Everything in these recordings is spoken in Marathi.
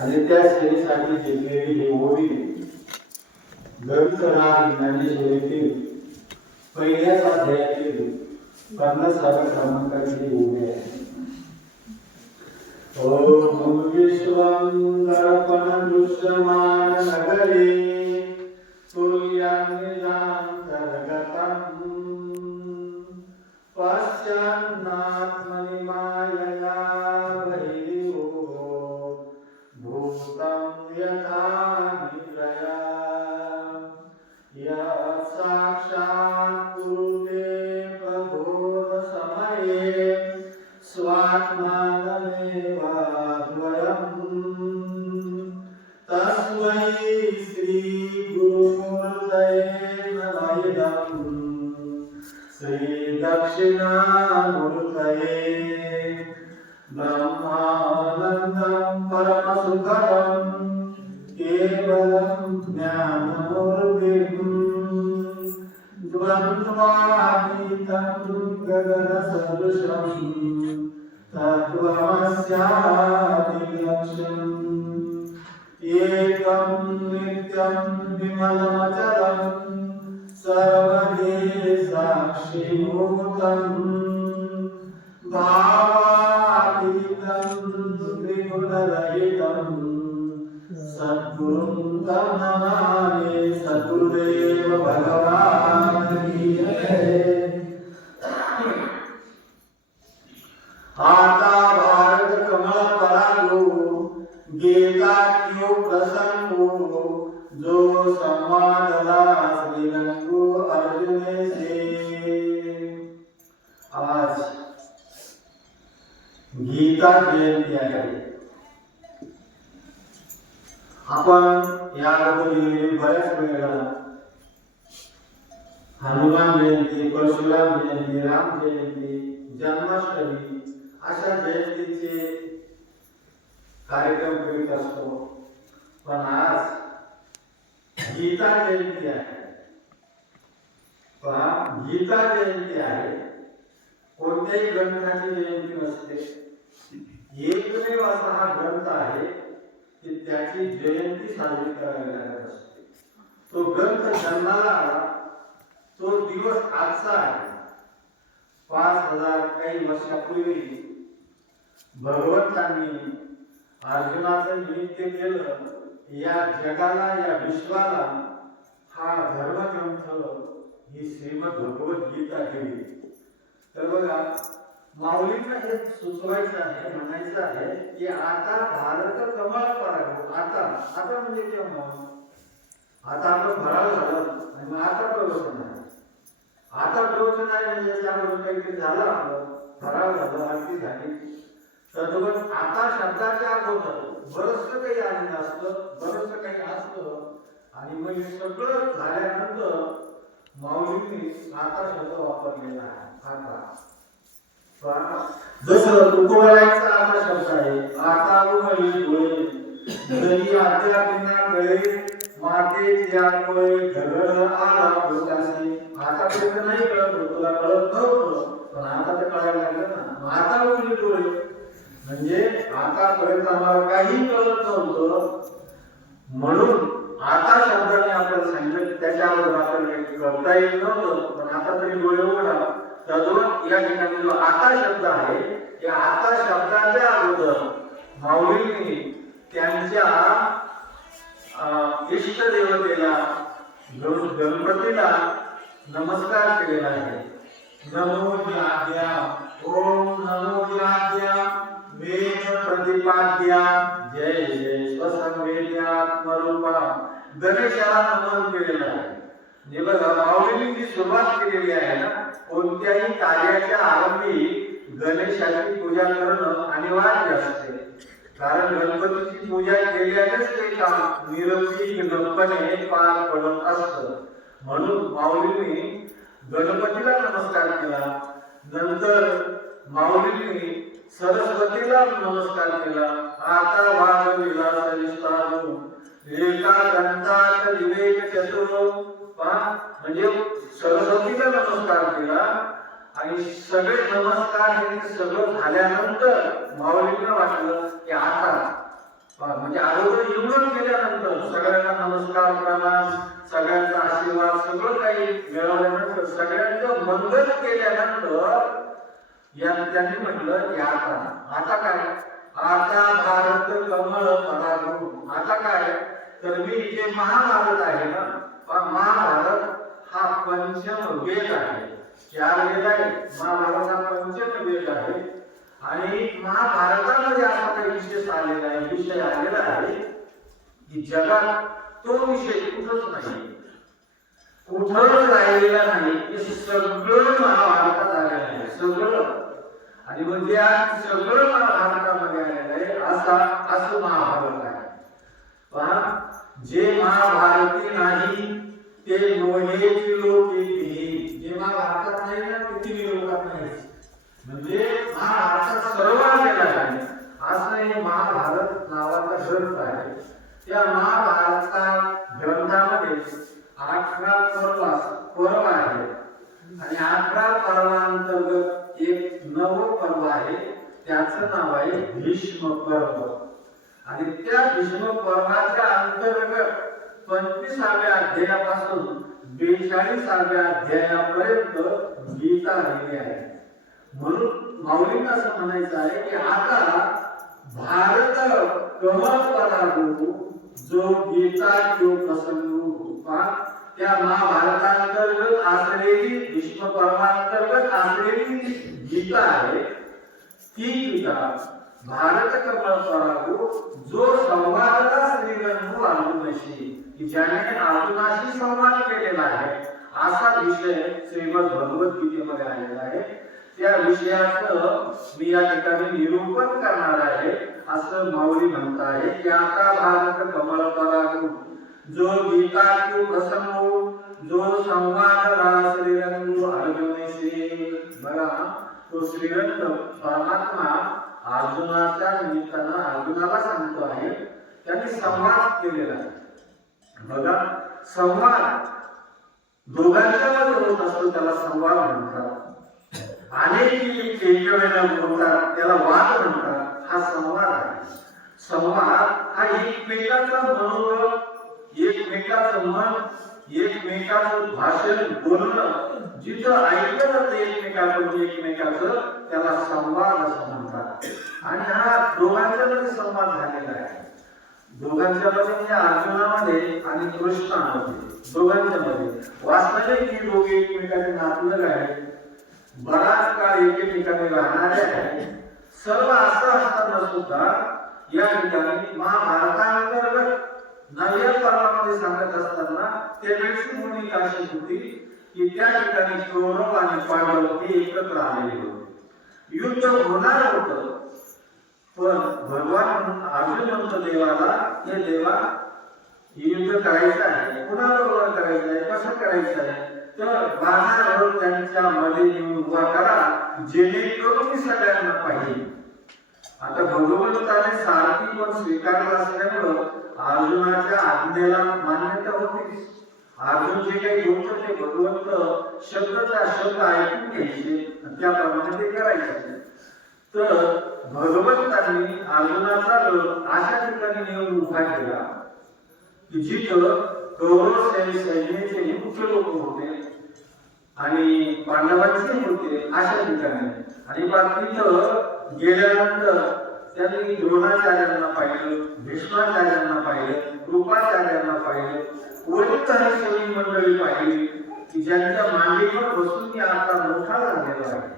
आणि त्या सेवेसाठी घेतलेली ही ओवी ग्रंथराज ज्ञानेश्वरीतील पहिल्याच अध्यायातील 50व्या क्रमांकाची ओवी आहे. ओम विश्वं दर्पण दृश्यमान नगरे तुल्यांतर्गतं पश्यन्नात्मनि मायया बहिर्भूतं भूतं यथा निद्रया यत् साक्षात् कुरुते प्रबोधसमये स्वात्मानमेवाद्वयम् तस्मै श्री गुरुमूर्तये नमः इदम् श्री दक्षिणामूर्तये ब्रह्मानन्दं परमसुखदं केवलं ज्ञानमूर्तिं द्वन्द्वातीतं गगनसदृशं तत्त्वमस्यादिलक्ष्यम् एकं नित्यं विमलमचलं सर्वदे साक्षीभूतं भावातीतं त्रिगुणरहितं सद्गुरुं तं नमामि. सद्गुरुदेव भगवान् की जय. आता भारत कमळ परागो गेला क्यों प्रसंगो जो संवादला श्रीरंगो अर्जुने से. आज गीता जयंती आहे. आपण या अगोदर बऱ्याच वेळेला हनुमान जयंती, परशुराम जयंती, राम जयंती, जन्माष्टमी अशा जयंतीचे कार्यक्रम करीत असतो. पण आज गीता जयंती आहे. पहा, गीता जयंती आहे. कोणत्याही ग्रंथाची जयंती नसते. एकमेव असा हा ग्रंथ आहे की त्याची जयंती साजरी करावी लागत असते. तो ग्रंथ जन्माला आला तो दिवस आजचा आहे. 5000 काही वर्षापूर्वी भगवंतांनी अर्जुनाचं निमित्त केलं. या जगाला, या विश्वाला हा धर्मग्रंथ ही श्रीमद भगवद्गीता दिली. तर बघा, माऊलींना हे सुचवायचं आहे, म्हणायचं आहे की आता भारत कमळ परागो. आता म्हणजे केव्हा? आता आपण फराळ झालं आणि मग आता प्रवचन आहे. आता प्रवचन आहे म्हणजे त्याबरोबर काहीतरी झालं, आपलं फराळ झालं, आरती झाली. तद्वत आता शब्दाच्या अगोदर बरंचसं काही आलेलं असतं, बरंचसं काही असतं. आणि मग हे सगळं झाल्यानंतर माऊलींनी आता शब्द वापरलेला आहे. आता जसं तुकोबारायचा आता शब्द आहे. आता उमळी डोळे जरी आज्ञा बिना कळे माते या कोळे घडळ आला भूतासी. आतापर्यंत नाही कळत होतं, तुला कळत नव्हतं, पण आता ते कळायला लागलं ना. आता उमळी डोळे म्हणजे आतापर्यंत आम्हाला काही कळत नव्हतं, म्हणून आता शब्दाने आपल्याला सांगितलं. त्याच्यावर आपल्याला करता येत नव्हतं, पण आता तरी डोळे उघडा. तद्वत या ठिकाणी जो आता शब्द आहे, या आता शब्दाच्या अगोदर माऊलींनी त्यांच्या इष्ट देवतेला गणपतीला नमस्कार केलेला आहे. नमो ज्ञाद्या, ओम नमो ज्ञाद्या वेद प्रतिपाद्या जय जय स्वसंवेद्यात्मरूपा गणेशाला नमन केलेलं आहे. जे बघा, माऊलींनी जी सुरुवात केलेली आहे ना, कोणत्याही कार्याच्या आरंभी गणेशाची पूजा करणं अनिवार्य असते. कारण गणपतीची पूजा केल्यानेच ते काम निरविघ्नपणे पार पडत असतं. म्हणून माऊलींनी गणपतीला नमस्कार केला. नंतर माऊलींनी सरस्वतीला नमस्कार केला. आता वाद विलास विस्तारू एका दंतात विवेक चतुरो. म्हणजे सरस्वतीला नमस्कार केला आणि सगळे नमस्कार हे सगळं झाल्यानंतर माऊलींना वाटलं की आता म्हणजे अगोदर एवढं केल्यानंतर सगळ्यांना नमस्कार प्रणाम सगळ्यांचा आशीर्वाद सगळं काही मिळवल्यानंतर सगळ्यांचं मंगल केल्यानंतर त्यांनी म्हटलं की आता काय आता भारत कमळ परागू आता काय तर मी जे महाभारत आहे ना महाभारत हा पंचम वेद आहे 4 वेद आहे महाभारत हा पंचम वेद आहे आणि महाभारतामध्ये असा काही विषय आलेला आहे की जगात तो विषय कुठंच नाही कुठंच राहिलेला नाही ते सगळं महाभारतात आलेलं आहे सगळं आणि म्हणजे आज सगळं महाभारतामध्ये आलेलं आहे असं महाभारत आहे पहा जे महाभारती नाही ते मोहेची लोक जे महाभारतात नाही ना पृथ्वी लोकात नाही म्हणजे महाभारतात सर्व आलेला आहे असं हे महाभारत नावाचा ग्रंथ आहे त्या महाभारता ग्रंथामध्ये 18 पर्व आहे आणि 18 पर्वांतर्गत एक 9 पर्व आहे त्याचं नाव आहे भीष्म पर्व आणि त्या भीष्म पर्वाच्या अंतर्गत 25व्या अध्यायापासून 42व्या अध्यायापर्यंत गीता लिहिली आहे म्हणून माऊलींना असं म्हणायचं आहे की आता भारत कमळ परागू जो गीता जो प्रसंगू त्या महाभारतांतर्गत असलेली भीष्म पर्वांतर्गत असलेली गीता आहे ती गीता भारत कमळ परागू जो संवादला श्रीरंगू अर्जुनाशी की ज्याने अर्जुनाशी संवाद केलेला आहे असा विषय श्रीमद भगवद्गीतेमध्ये आलेला आहे त्या विषयाचं मी या ठिकाणी निरूपण करणार आहे असं माऊली म्हणत आहे की आता भारत कमळ परागू जो गीता की प्रसंगो जो संवाद श्रीरंगू अर्जुनाशी बघा तो श्रीरंग परमात्मा अर्जुनाच्या निमित्तानं अर्जुनाला सांगतो आहे त्यांनी संवाद केलेला आहे बघा संवाद दोघांच्या मध्ये होत असतो त्याला संवाद म्हणतात अनेक वेळेला बोलतात त्याला वाद म्हणतात हा संवाद आहे संवाद हा एकमेकाचा मनोबल एकमेकाचं मन एकमेकाचं भाषण बोलणं जिथं ऐकलं जातं एकमेकाकडून एकमेकाचं त्याला संवाद असं म्हणतात आणि हा दोघांच्या मध्ये संवाद झालेला आहे दोघांच्या मध्ये म्हणजे अर्जुनामध्ये आणि कृष्णामध्ये दोघांच्या मध्ये वास्तविक ही दोघे एकमेकाचे नातलग आहेत बराच काळ एके ठिकाणी राहणारे आहेत सर्व असं असताना सुद्धा या ठिकाणी महाभारतांतर्गत 9व्या पर्वामध्ये सांगत असताना त्यावेळी भूमिका अशी होती की त्या ठिकाणी कौरव आणि पांडव हे एकत्र आलेले होते युद्ध होणार होतं पण भगवान अर्जुन म्हणतो देवाला हे देवा युद्ध करायचं आहे कुणाबरोबर करायचं आहे कसं करायचं आहे तर बाणावर त्यांच्या मध्ये येऊन उभा करा जेणेकरून मी सगळ्यांना पाहिजे आता भगवंताने सारखी पण स्वीकारला असल्यामुळं अर्जुनाच्या आज्ञेला मान्यता होती अर्जुन जे काही बोलतो ते भगवंत शब्दाचा शब्द ऐकून घ्यायचे त्याप्रमाणे ते करायचे तर भगवंतांनी अर्जुनाचा अशा ठिकाणी नेऊन उभा केला की जिथं कौरव सैन्याचे मुख्य लोक होते आणि पांडवांचे होते अशा ठिकाणी आणि तिथं गेल्यानंतर त्यांनी द्रोणाचार्यांना पाहिलं भीष्माचार्यांना पाहिलं कृपाचार्यांना पाहिलं वरिष्ठ सगळी मंडळी पाहिली की ज्यांच्या मांडीवर बसून आता मोठा झालेला आहे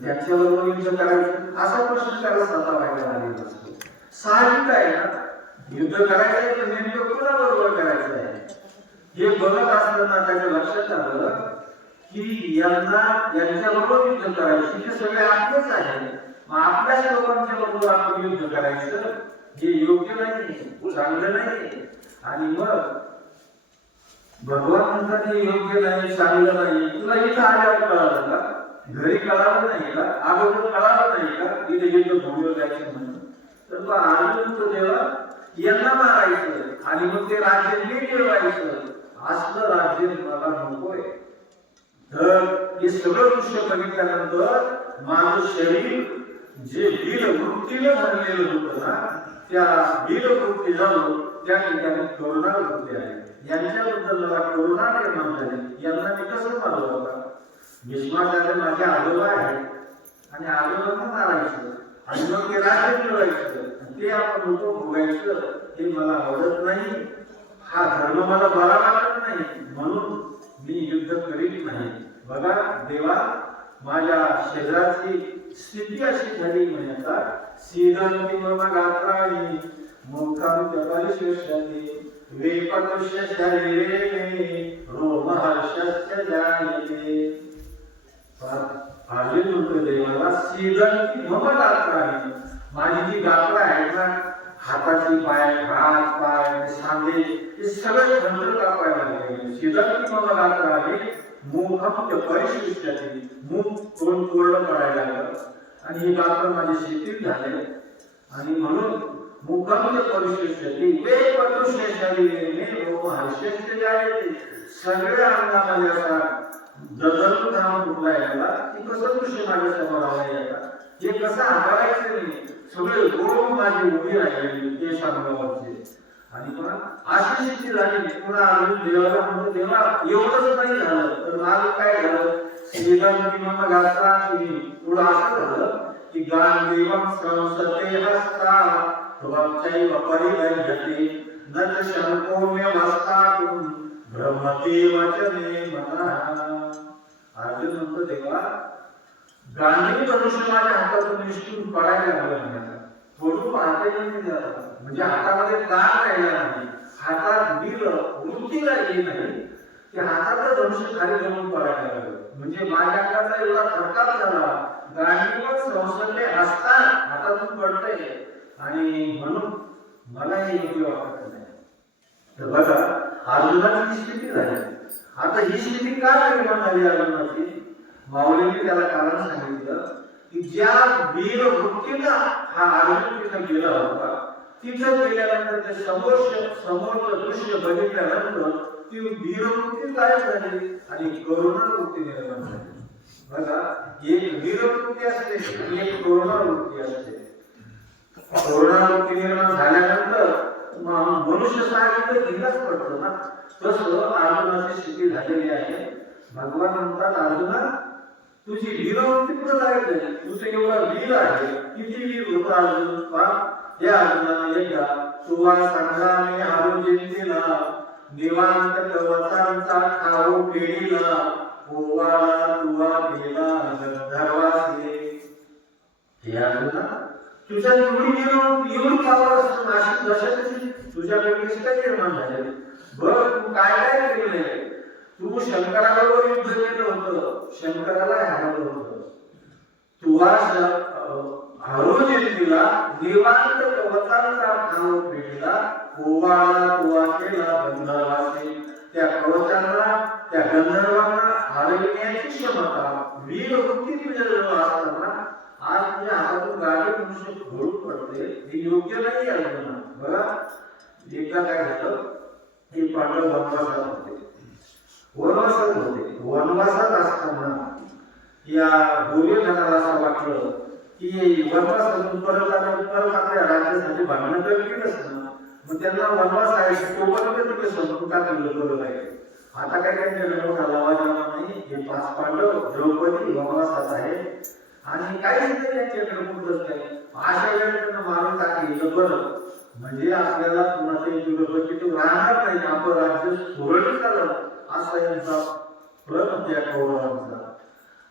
त्याच्याबरोबर युद्ध करायचं असा प्रश्न त्याला स्वतः व्हायला आलेला असतो साहजिक आहे ना युद्ध करायचं आहे तर नेमकं कोणाबरोबर करायचं आहे हे बघत असताना त्याच्या लक्षात आलं की यांच्याबरोबर युद्ध करायचं हे सगळे आपलेच आहे आपल्याच लोकांच्या बरोबर आपण युद्ध करायचं हे योग्य नाही चांगलं नाही आणि मग भगवान म्हणतात हे योग्य नाही चांगलं नाही तुला इथं आल्यावर कळालं का घरी कळालं नाही का अगोदर कळालं नाही का इथे युद्ध भूमीवर जायचं म्हणून तर तो अर्जुन तो देवा यांना मारायचं आणि मग ते राज्य नीट ठेवायचं असलं राज्य मला नकोय तर हे सगळं दृश्य बघितल्यानंतर माझं शरीर जे वीर वृत्तीला धरलेलं होतं ना, त्या वीर वृत्तीला त्या ठिकाणी करुणा वृत्ती आहे. यांच्याबद्दल मला करुणा निर्माण झाली. यांना मी कसं मारलं होता? भीष्माचार्य माझे आजोबा आहेत आणि आजोबांना मारायचं आणि मग ते राज्य मिळवायचं, ते आपण लोक भोगायचं, हे मला आवडत नाही. हा धर्म मला बरा वाटत नाही, म्हणून मी युद्ध करीत नाही. बघा देवा, माझ्या शरीराची स्थिती अशी झाली म्हणता, सीदंती मम गात्राणि मुखां जपरिष्यति वेपतुष्य शरीरे मे रोमहर्षस्य जायते. अर्जुन म्हणतो देवाला, सीदंती मम गात्राणि, माझी जी गात्र आहेत ना, हाताची पाय, हात पाय, सांधे, हे सगळे खंडर कापायला लागले. सीदंती मम गात्राणि मुखं जपरिष्यति, मुख तोंड कोरडं पडायला लागलं आणि हे गात्र माझे शिथिल झाले. आणि म्हणून मुखं जपरिष्यति वेपतुष्य शरीरे मे रोमहर्षस्य जायते. सगळ्या अंगामध्ये असा जजल नाम फुटला याला, की कसं दृश्य माझ्या समोर आलं याला, हे कसं हाताळायचं नाही. सगळे रोम माझी उभी राहिलेली ते सांगावरचे. आणि पुन्हा अशी स्थिती झाली. पुन्हा अर्जुन देवाला म्हणतो, देवा एवढंच नाही झालं तर माझं काय झालं? सीदंती मम गात्राणि, पुढं असं झालं की गांडीवं संसते हस्ता त्वचैव परिदह्यते न च शङ्कोम्यवस्थातुं भ्रमते वचने मनः. अर्जुन म्हणतो, देवा गांधी धनुष्य माझ्या हातातून निष्ठून पडायला लागलं. पडू पाहते म्हणजे हातामध्ये दाग राहिला नाही, हातात वीर वृत्तीला येत नाही, की हातात धनुष्य खाली जमून पडायला लागलं. म्हणजे माझ्या हाताचा एवढा थरकाप झाला, गांडीवर संसर्गे हसता हातातून पडतंय आणि म्हणून मला हे योग्य वाटत नाही. तर बघा अर्जुनाची स्थिती झाली. आता ही स्थिती का निर्माण झाली अर्जुनाची? माऊलींनी त्याला कारण सांगितलं की ज्या वीर वृत्तीला हा अर्जुन तिथं गेला होता, तिथं गेल्यानंतर ते समोरचं दृश्य बघितल्यानंतर ती वीर वृत्ती काय झाली आणि करुणा वृत्ती निर्माण झाली. बघा, एक वीर वृत्ती असते, एक करुणा वृत्ती असते. करुणा वृत्ती निर्माण झाल्यानंतर मनुष्य साहित्य धिंगाच पडतो ना, तसं अर्जुनाची स्थिती झालेली आहे. भगवान म्हणतात, अर्जुना तुझी वीरवृत्ती कुठं जायचं? तुझं एवढा वीर आहे, किती वीर होता अर्जुन? हे अर्जुनाने एकदा तुवा संग्रामे हारू जिंकला, निवांत कवचांचा खाऊ पेढीला, ओवाळा तुवा गेला गंधर्वासे. हे अर्जुना, तुझ्या एवढी पावर असतो नाशिक दशकची तुझ्याकडे काय निर्माण झाले? बघ तू काय काय केलंय. तू शंकराबरोबर युद्ध केलं होतं, शंकराला हरवलं होतं. तुवा हारू जिंकला, निवांत कवचांचा खाऊ पेढीला, ओवाळा तुवा केला गंधर्वासे. त्या कवचांना, त्या गंधर्वांना हरविण्याची क्षमता वीर वृत्ती तुझ्याजवळ असताना आज तुझ्या हातातून गाडी मनुष्य घोडून पडते, हे योग्य नाही अर्जुना. बघा एकदा काय झालं, हे पांडव वनवासात होते. वनवासात असताना या दुर्योधनाला असं वाटलं की वनवासातून परत आपल्या राज्यासाठी भांडणं करतीलच ना, मग त्यांना वनवास आहे तोपर्यंत तुम्ही संपुटात करत आहे. आता काय काय मोठा लावा जाणार नाही. हे 5 पांडव, द्रौपदी वनवासात आहे आणि काहीच त्यांच्याकडे मुदत नाही. अशा वेळेला त्यांना मारून टाकली बरं, म्हणजे आपल्याला पुन्हा ते द्रौपदी राहणार नाही, आपलं राज्य सुरळीत झालं असा यांचा प्रयत्न त्या कौरवांचा.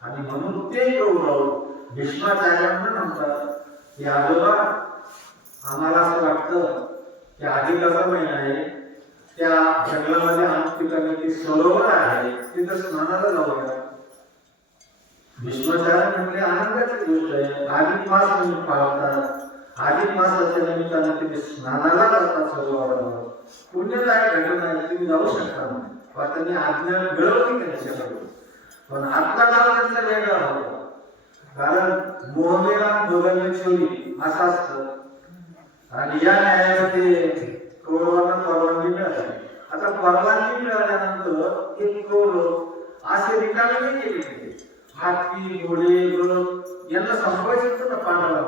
आणि म्हणून ते कौरव भीष्माचार्यांना म्हणतात की आजोबा आम्हाला असं वाटतं की अधिकाचा महिना आहे, त्या जंगलामध्ये आमच्या ठिकाणी ते सरोवर आहे, तिथं स्नानाला जाऊया. भीष्माचार्य म्हणजे आनंदाची गोष्ट आहे. अधिक मास म्हणून पाळतात, अधिक मासाच्या निमित्ताने तुम्ही स्नानाला जातात सरोवरावर, पुण्यदायक घटना आहे, तुम्ही जाऊ शकता. त्यांनी आज्ञा मिळवली त्यांच्याकडून, पण आत्ता काळ त्यांचा वेगळा होता. कारण मोहमेला बदलणे चोरी असं असतं आणि या न्यायामध्ये कौरवांना परवानगी मिळाली. आता परवानगी मिळाल्यानंतर एक कौरव असे रिकामे केले, हाती घोडे यांना संपवायचं होतं ना पांडवांना.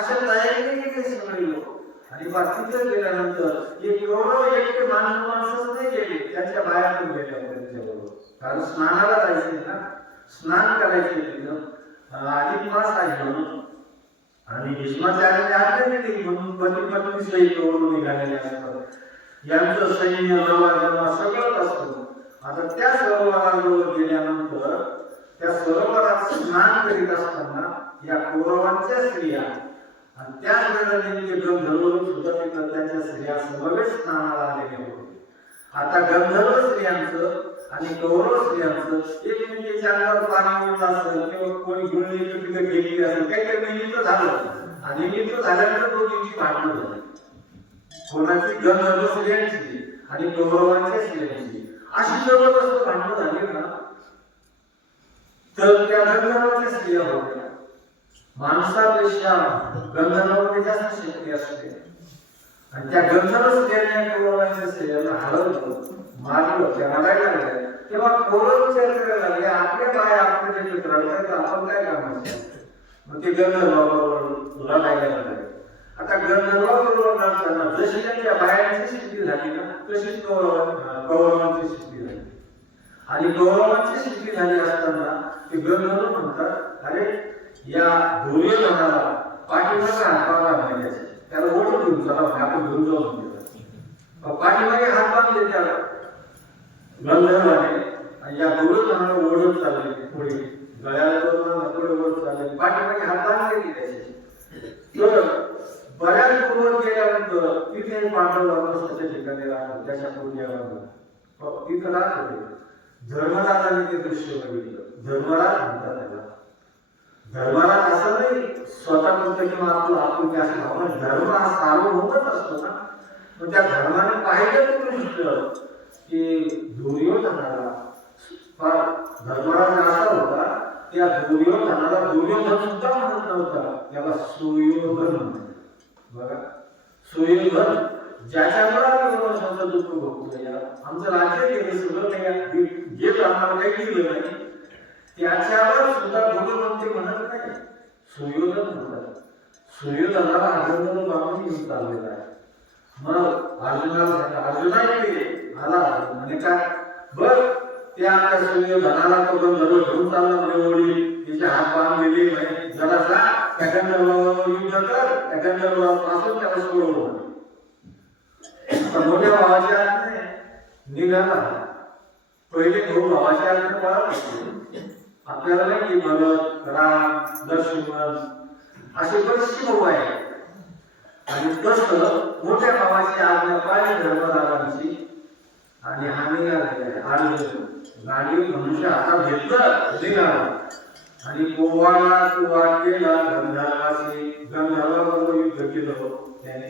अशा तयारीने गेले सगळे लोक. आणि बाकीचं गेल्यानंतर एक कौरव एकटे माणसंच नाही गेले, त्यांच्या बाया पण गेल्या त्यांच्याबरोबर, कारण स्नानाला जायचे ना, स्नान करायचे तिथं अधिक मास आहे म्हणून. आणि भीष्माचार्याने आज्ञा दिली म्हणून पती पत्नी सहित कौरव निघालेले असतात. यांचं सैन्य जवळ सगळंच असतं. आता त्या सरोवराजवळ गेल्यानंतर त्या सरोवरात स्नान करीत असताना या कौरवांच्या स्त्रिया आणि त्याच वेळेला नेमके गंधर्व सुद्धा तिथं त्यांच्या स्त्रिया समवेत स्नानाला आलेले होते. आता गंधर्व स्त्रियांचं आणि कौरव स्त्रियांचं एकमेकींच्या अंगावर पाणी उडलं असेल किंवा कोणी गुळणी तिथे गेलेली असेल, काहीतरी निमित्त झालं आणि निमित्त झाल्यानंतर दोघींची भांडणं झाली. कोणाची गंधर्व स्त्रियांची आणि कौरवांच्या स्त्रियांची अशी जबरदस्त भांडणं झाली ना, तर त्या गंधर्वांच्या स्त्रिया होत्या. माणसापेक्षा गंधर्वांमध्ये जास्त शक्ती असते आणि त्या गंधर्व स्त्रियांनी कौरवांच्या स्त्रियांना हरवलं, मारलं, त्या रडायला लागल्या. तेव्हा कौरव विचार करायला लागले, आपल्या काय आपण जे रडताय आपण काय कामाचं. मग ते गंधर्वाबरोबर रडायला लागले. आता गंधर्वाबरोबर रडताना जशी त्यांच्या बायांची स्थिती झाली ना, तशीच कौरवांची स्थिती झाली. आणि कौरवांची स्थिती झाली असताना ते गंधर्व म्हणतात, अरे या दुर्योधनाला पाठीमागे हात बांधा म्हणायचे, त्याला ओढून घेऊन चला आपण घेऊन जाऊ म्हणतात. पाठीमागे हात बांधले त्याला गंधर्वाने आणि या दुर्योधनाला ओढत चालले पुढे, गळ्याला पुढे ओढत चालले, पाठीमागे हात बांधले त्याचे. तर बऱ्याच पूर्व गेल्यानंतर तिथे पांडव वनवासाच्या ठिकाणी राहतात, त्याच्या पूर्णियावर तिथं राहत होते. धर्मराजाने ते दृश्य बघितलं. धर्मराज म्हणतात त्याला, धर्मराज असं नाही स्वतः म्हणतो किंवा आपण ते असं भावना, धर्म हा सार्वभौमच असतो ना. पण त्या धर्माने पाहिलं ते दृश्य की दुर्योधनाला, धर्मराज असा होता, त्या दुर्योधनाला दुर्योधन सुद्धा म्हणत नव्हता, त्याला सुयोधन म्हणतात. बघा, सुयोधन ज्याच्यामुळे आम्ही वनवासाचं दुःख भोगतोय, आमचं राज्य गेलं सगळं काही गेलं, आम्हाला काही दिलं नाही, त्याच्यावर सुद्धा दुर्योधन ते म्हणत नाही, सुयोधन म्हणतात. सुयोधनाला अर्जुनाला बांधून घेऊन चाललेला आहे. मग अर्जुनाने आला म्हणजे काय बर त्या आपल्या सुयोधनाला तो गंधर्व घेऊन चालला म्हणजे वडील तिचे हात बांधलेले म्हणजे जरा जा त्या गंधर्वावर युद्ध कर, त्या गंधर्वापासून त्याला सोडवलं. मोठ्या भावाच्या आज्ञेने निघाला. पहिले भाऊ भावाच्या आज्ञेने पळाला. आपल्याला नाही की भरत, राम, लक्ष्मण असे बरेचसे भाऊ आहेत. आणि तसं मोठ्या भावाची आज्ञा पाळली धर्मराजांची आणि हा निघाला. अर्जुन गाडी मनुष्य हातात घेतलं, निघाला आणि पोवाला किंवा केला गंधर्वाशी, गंधर्वाबरोबर युद्ध केलं त्याने.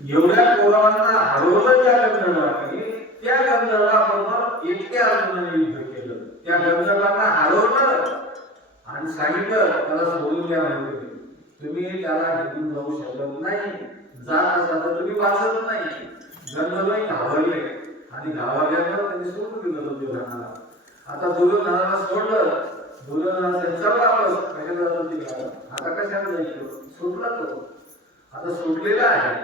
एवढ्या कौरवांना हरवलं त्या गंधर्वाने, त्या गंधर्वाबरोबर एकट्या अर्जुनाने युद्ध केलं. त्या गंधर्वांना हरवलं आणि सांगितलं त्याला सोडून द्या म्हणजे तुम्ही त्याला घेऊन जाऊ शकत नाही, जात असा तर तुम्ही वाचत नाही. गंधर्व घाबरले आणि घाबरल्यावर त्यांनी सोडून दिलं दुर्योधनाला. आता दुर्योधनाला सोडलं, दुर्योधनाचा चला वापस कशाला जातो तिकडे, आता कशाला जायचं, सुटला तो, आता सुटलेला आहे.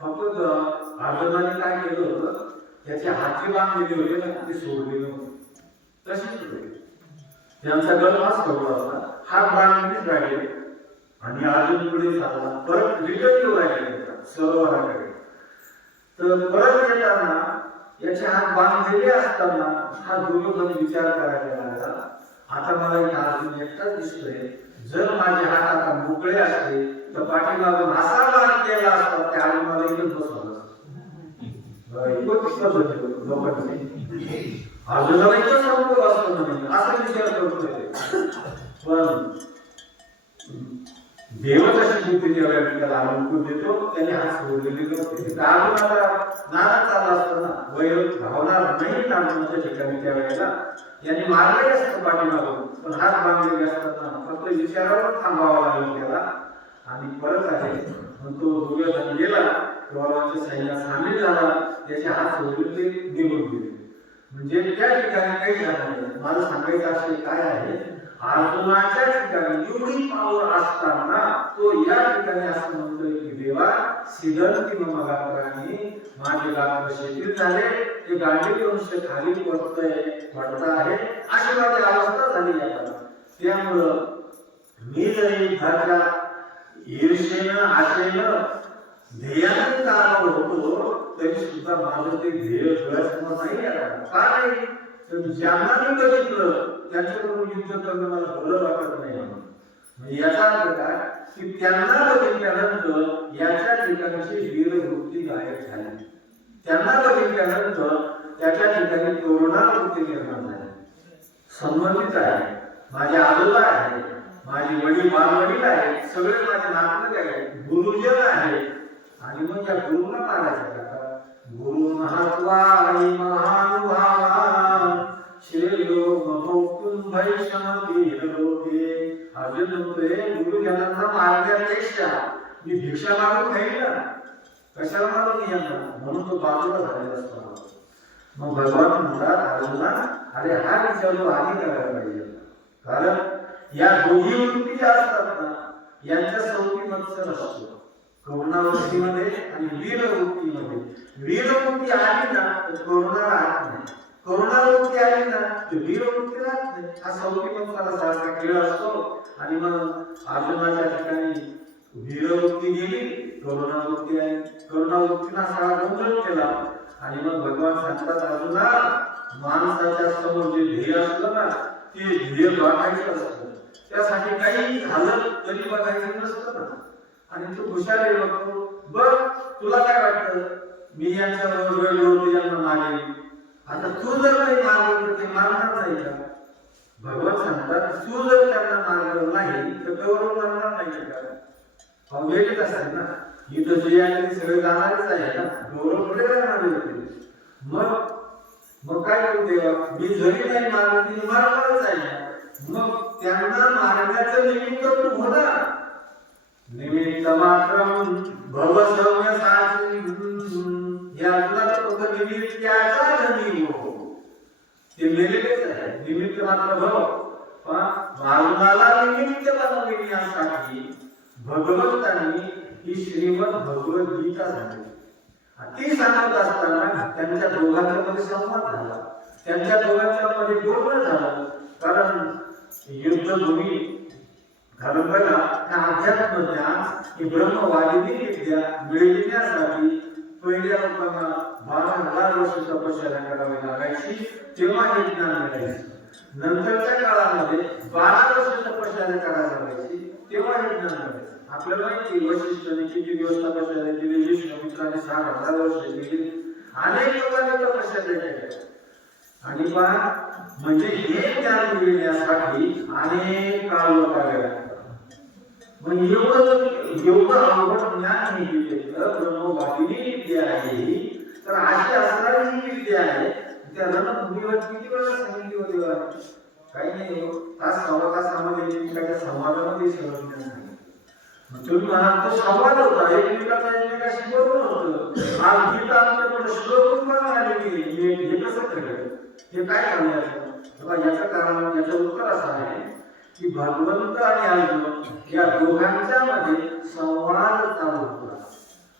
फक्त अर्जुनाने काय केलं होतं, त्याची हाती बांधलेली होती ना ती सोडली नव्हती, तशीच होती. त्यांचा गळा सोडला होता, हात बांधलेच राहिले आणि अर्जुन पुढे चालला. परत रिटर्न राहिले सरोवराकडे. तर परत येताना याचे हात बांधलेले असताना हा दुर्योधन विचार करायला लागला, आता मला एक अर्जुन एकटाच दिसतोय, जर माझे हात आता मोकळे असते तर पाठीमागून असा मार केला असता त्यावेळी मला इथं बसवलं अर्जुनाला इथं संपलं असतं म्हणून असा विचार करतोय. पण देव कशी बुद्धी ज्यावेळी त्याला अनुकूल देतो त्याने हात सोडलेले नव्हते. अर्जुनाला नाराज झाला असतो ना, वैर धावणार नाही अर्जुनाच्या ठिकाणी त्यावेळेला यांनी मारले असतं पाठीमागून, पण हात बांधलेले असताना फक्त विचारावर थांबावा लागला त्याला. आणि परत आहे मग तो दुर्योधन गेला, कौरवांच्या सैन्यात सामील झाला, त्याचे हात सोडून ते निघून गेले. म्हणजे त्या ठिकाणी काही झालं नाही. मला सांगायचं असे काय आहे, अर्जुनाच्या ठिकाणी एवढी पावर असताना तो या ठिकाणी असं म्हणतोय की देवा सिद्धंती मम गात्राणी, माझे गात्र शिथिल झाले, ते गांडीवंश खाली पडत आहे, अशी माझी अवस्था झाली आहे. त्यामुळं मी जरी युद्धाच्या ईर्षेनं आशेनं ध्येयाने चालत होतो तरी सुद्धा माझं ते ध्येय डोळ्यासमोर नाही आलं. का नाही? तर ज्यांना मी बघितलं त्यांच्याकडून युद्ध करणं मला बरं वाटत नाही. म्हणजे याचा अर्थ काय की त्यांना बघितल्यानंतर याच्या ठिकाणची वीरवृत्ती गायब झाली. त्यांना बघितल्यानंतर त्याच्या ठिकाणी करुणावृत्ती निर्माण झाली. संबंधित आहे, माझे आजोबा आहे, माझी वडील बालवडील आहेत, सगळे माझे नातलग आहेत, गुरुजन आहेत. आणि मग या गुरुला मारायचं का? गुरु महत्वा आणि महानुभाव श्रेयो महोक्तुम भैषमती लोके. अर्जुन म्हणतोय गुरुजनांना मारण्यापेक्षा मी भिक्षा मागून खाईल ना, कशाला मारून यांना? म्हणून तो बाजूला झालेला असतो. मग भगवान म्हणतात अर्जुना, अरे हा विचार तो आधी करायला पाहिजे. कारण या दोन्ही वृत्ती ज्या असतात ना यांच्या सौती मत्सर असतो. करुणावृत्तीमध्ये आणि वीरवृत्तीमध्ये. वीरवृत्ती आली ना तर करुणा राहत नाही, करुणावृत्ती आली ना तर वीरवृत्ती राहत नाही. हा सौती मत्सरा सारखा खेळ असतो. आणि मग अर्जुनाच्या ठिकाणी वीरवृत्ती गेली, करुणावृत्ती आली. करुणावृत्तीनं सगळा गोंधळ केला. आणि मग भगवान सांगतात अर्जुना, माणसाच्या समोर जे ध्येय असतं ना ते ध्येय बघायचं असतं. त्यासाठी काही झालं तरी बघायचं नसतं ना. आणि तू हुशारी बघतो, बघ तुला काय वाटतं मी यांच्याबरोबर वेळ यांना मारेल. आता तू जर नाही मारलं तर ते मारणार नाही का? भगवान सांगतात तू जर त्यांना मारलं नाही तर गौरव मारणार नाही का? वेगळीच असते ना. इथं जे आहे ते सगळे जाणारच आहे ना, गौरव पुढे जाणार होते. मग काय करू देवा, मी जरी नाही मारलं तरी मारणारच आहे ना. मग त्यांना मारण्याचं निमित्त तू होणार. निमित्त मात्र भव सौम्यसाची याला तो निमित्ताचा धनी हो. ते मेलेलेच आहे. निमित्त मात्र भव, पण मारणाला निमित्त बनवण्यासाठी भगवंतांनी ही श्रीमद भगवद्गीता सांगितली. ती सांगत असताना त्यांच्या दोघांच्या मध्ये संवाद झाला, त्यांच्या दोघांच्या मध्ये बोलणं झालं. कारण युद्धभूमी घडवण्याला त्या अध्यात्म ज्ञान ही ब्रह्मवादिनी विद्या मिळविण्यासाठी पहिल्या लोकांना 12,000 वर्ष तपश्चर्या करावी लागायची, तेव्हा हे ज्ञान मिळायचं. नंतरच्या काळामध्ये 12 वर्ष तपश्चर्या करायला लागायची, तेव्हा हे ज्ञान मिळायचं. आपल्याला माहिती वशिष्ठाने किती दिवस तपश्चर्या केली, विष्णुमित्राने 6,000 वर्ष केली, अनेक लोकांनी तपश्चर्या केल्या. आणि पहा म्हणजे हे ज्ञान मिळवण्यासाठी अनेक काळ लागला. मग एवढं अवघड ज्ञान हे घेतलं. ब्रह्मवादिनी विद्या आहे तर अशी असणारी ही विद्या आहे. त्या रणभूमीवर किती वेळा सांगितली होती बघा, काही नाही तास सव्वा तासामध्ये एकमेकाच्या संवादामध्ये सगळं ज्ञान. तुम्ही म्हणाल तो संवाद होता, एकमेकाशी बोलणं होतं. आज गीता आमच्याकडे श्लोक आलेली, हे कसं केलं, हे काय करण्याचं? याचं कारण, याचं उत्तर असं आहे की भगवंत आणि अर्जुन या दोघांच्या मध्ये संवाद चालू होता.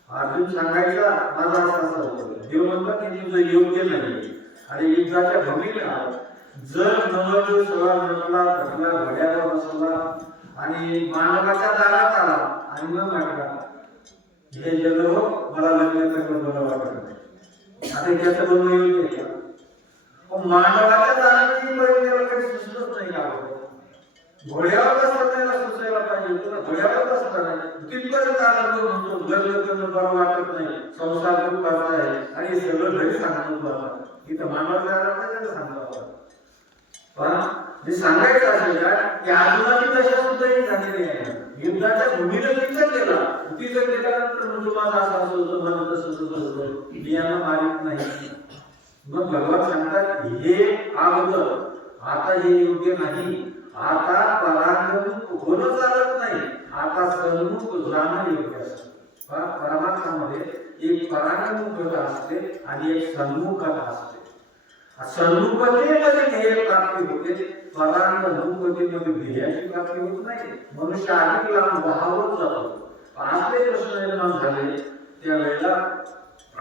अर्जुन सांगायचा माझा असा होतं, देव म्हणतात की तुझं योग्य नाही. आणि युद्धाच्या भूमीला जर नवल सगळा म्हटला घटला, घड्याला बसला आणि मानवाच्या दारात आला आणि मग म्हटला हे जग हो मला लग्न करणं बरं वाटत नाही, आता त्याचं बोलणं योग्य आहे का? मानवाच्या दाराची पहिल्याला काही सुचलंच नाही का? घोड्यावर बसताना सुचायला पाहिजे, तुला घोड्यावर बसताना तिथपर्यंत आनंद म्हणतो लग्न करणं बरं वाटत नाही, संसार खूप करता आहे आणि सगळं घरी सांगतो. इथं मानवाच्या दारात सांगावं. पण जे सांगायचं असेल का की अर्जुनाची दशा सुद्धा ही झालेली आहे. युद्धाच्या भूमीला विचार केला, तिथं गेल्यानंतर म्हणजे माझा असं असं होतं, मला तसं होतं, मी यांना मारित नाही. मग भगवान सांगतात हे अगोदर, आता हे योग्य नाही, आता परांगमुख होणं चालत नाही, आता सन्मुख जाणं योग्य असतं. परमार्थामध्ये एक परांगमुखता असते आणि एक सन्मुखता असते. सन्मुखतेमध्ये ध्येय प्राप्ती होते, परांग भूपतीमध्ये ध्येयाची प्राप्ती होत नाही. मनुष्य अधिक लांब वाहवत जातो. आपले प्रश्न निर्माण झाले त्यावेळेला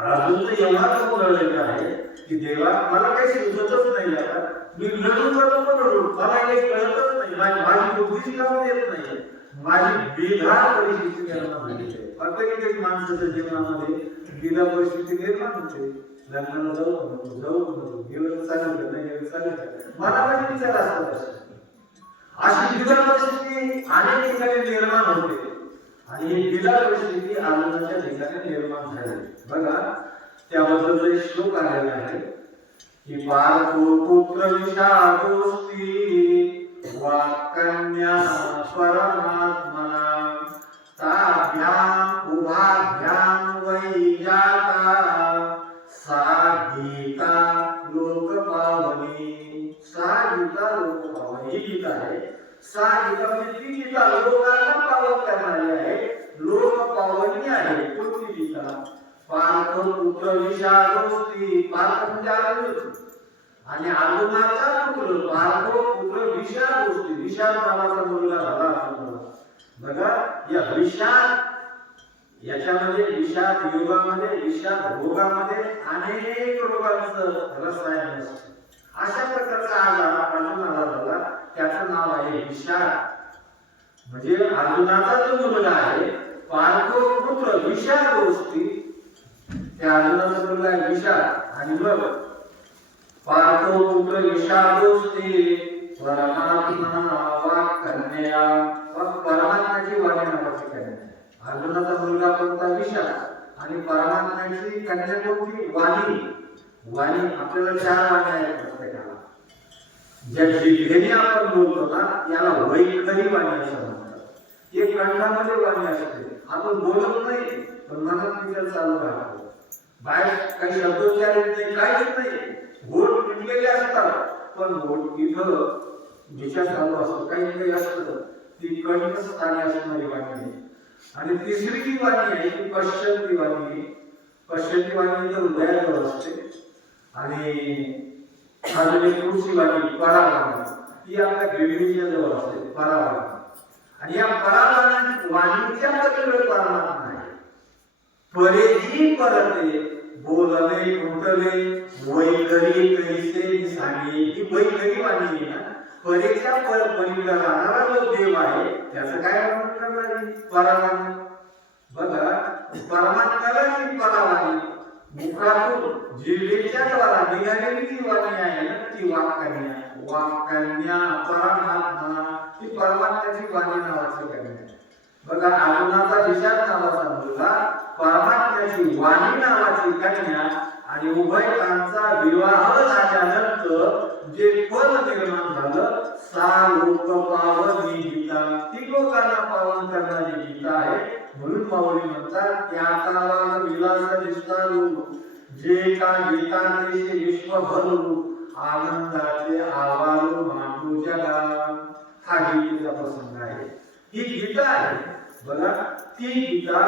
अजून तर एवढा बोललेला आहे की देवा मला काही सुचतच नाही. आता मी लढून मला काही कळतच नाही. माझी बुद्धीच काम येत नाही. माझी बेधार परिस्थिती निर्माण झाली आहे. प्रत्येक माणसाच्या जीवनामध्ये बिला परिस्थिती निर्माण होते. लग्नाला जाऊ दिवस चालत नाही चालत मला पण विचार असतात. अशी बिला परिस्थिती अनेक ठिकाणी निर्माण होते आणि ही बिला परिस्थिती आनंदाच्या ठिकाणी निर्माण झाली. बघा त्याबद्दल एक श्लोक आलेला आहे की पार्थो पुत्र विषादोस्ती वाक्कन्या परमात्मना ताभ्याम उभाभ्याम वैजाता सा गीता लोकपावनी. सा गीता लोकपावनी ही गीता आहे. सा गीता म्हणजे ती गीता लोकांना पावन करणारी आहे, लोकपावनी आहे. कोणती गीता? पार्थ पुत्र विषादोस्ती. पार्थ म्हणजे अर्जुन आणि अर्जुनाचा पुत्र पार्थ पुत्र विषादोस्ती. विषाद नावाचा मुलगा झाला अर्जुनाला. बघा या विषाद याच्यामध्ये विषाद योगामध्ये विषाद भोगामध्ये अनेक रोगांचं रसायन असतं. अशा प्रकारचा आजार अर्जुनाला झाला. त्याचं नाव आहे विषाद. म्हणजे अर्जुनाचा जो मुलगा आहे पार्थ पुत्र विषादोस्ती. त्या अर्जुनाचा मुलगा आहे विषाद आणि मग पार्थ पुत्र विषादोस्ती परमात्मा वाक्कन्या. परमात्म्याची वाणी नावाची कन्या. अर्जुनाचा मुलगा कोणता? विषाद आणि परमात्म्याची कन्या कोणती? वाणी. वाणी आपल्याला 4 वाणी आहेत प्रत्येकाला. ज्या जिभेने आपण बोलतो ना याला वैखरी वाणी असं म्हणतात. एक कंठामध्ये वाणी असते. आपण बोलत नाही पण मनात विचार चालू राहतो. बाहेर काही शब्दोच्चार येत नाही, काहीच नाही. बोट पिटलेले असतात पण बोट इथं दिशा चालू असतो. काही असतं ती कंठस्थानी असणारी वाणी आहे. आणि तिसरी जी वाणी आहे ती पश्चंती वाणी. पश्चंती वाणी तर हृदयाजवळ असते. आणि अजून एक पुढची वाणी परावाणी. ती आपल्या बेडीच्या जवळ असते. परावाणी. आणि या परावाणी वाणीच्या पलीकडे परमात्मा आहे. परेजी परते बोलले कुंटले वैखरी कैसे सांगे. ही वैखरी वाणी आहे ना. परेच्या पलीकडे राहणारा जो देव आहे त्याचं काय म्हणतात? परावाणी. बघा परमात्म्याला जी परावाणी मुखातून जिभेच्या द्वारा निघालेली जी वाणी आहे ना ती वाक्कन्या. वाक्कन्या परमात्मा ही परमात्म्याची वाणी नावाची कन्या. बघा अर्जुनाचा विषाद नावाचा मुलगा परमात्म्याची वाणी नावाची कन्या. आणि उभयतांचा विवाह झाल्यानंतर जे फल निर्माण झालं सा लोकपावनी गीता. ती लोकांना पावन करणारी गीता आहे. म्हणून माऊली म्हणतात त्या काळात विलास दिसतारू जे का गीता देशे विश्वभरू आनंदाचे आवारू मांडू जगा. हा गीतेचा प्रसंग आहे. ही गीता आहे. बघा ती गीता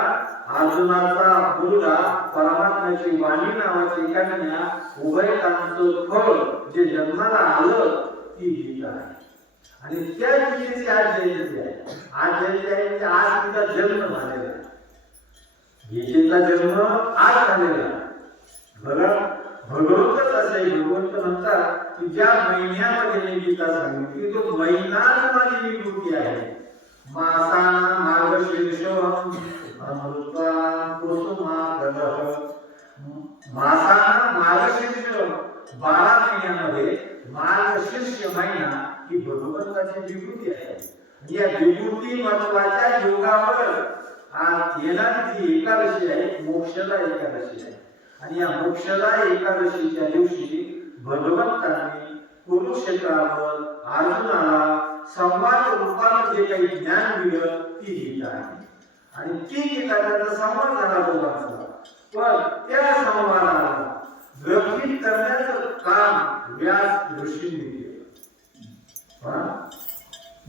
अर्जुनाचा मुलगा परमात्म्याची वाणी नावाची कन्या उभयतांचं फळ जे जन्माला आलं ती गीता आहे. आणि त्या गीतेची आज जयंती आहे. आज जयंती आहे म्हणजे आज तिचा जन्म झालेला आहे. गीतेचा जन्म आज झालेला आहे. बघा भगवंतच असे भगवंत म्हणतात की ज्या महिन्यामध्ये मी गीता सांगितली तो महिनाच माझी विभूती आहे. मासाना मार्गशीर्ष अमृता कुसुमाकरः. मासाना मार्गशीर्ष 12 महिन्यामध्ये मार्गशीर्ष महिना ही भगवंताची विभूती आहे. या विभूती महत्वाच्या योगावर आज येणारी जी एकादशी आहे मोक्षदा एकादशी आहे. आणि या मोक्षदा एकादशीच्या दिवशी भगवंतांनी कुरुक्षेत्रावर अर्जुनाला संवाद रूपाने जे काही ज्ञान दिलं ती गीता आहे. आणि ती गीता त्यांचा संवाद झाला दोघांचा. पण त्या संवादाला ग्रहित करण्याचं काम व्यास ऋषींनी केलं.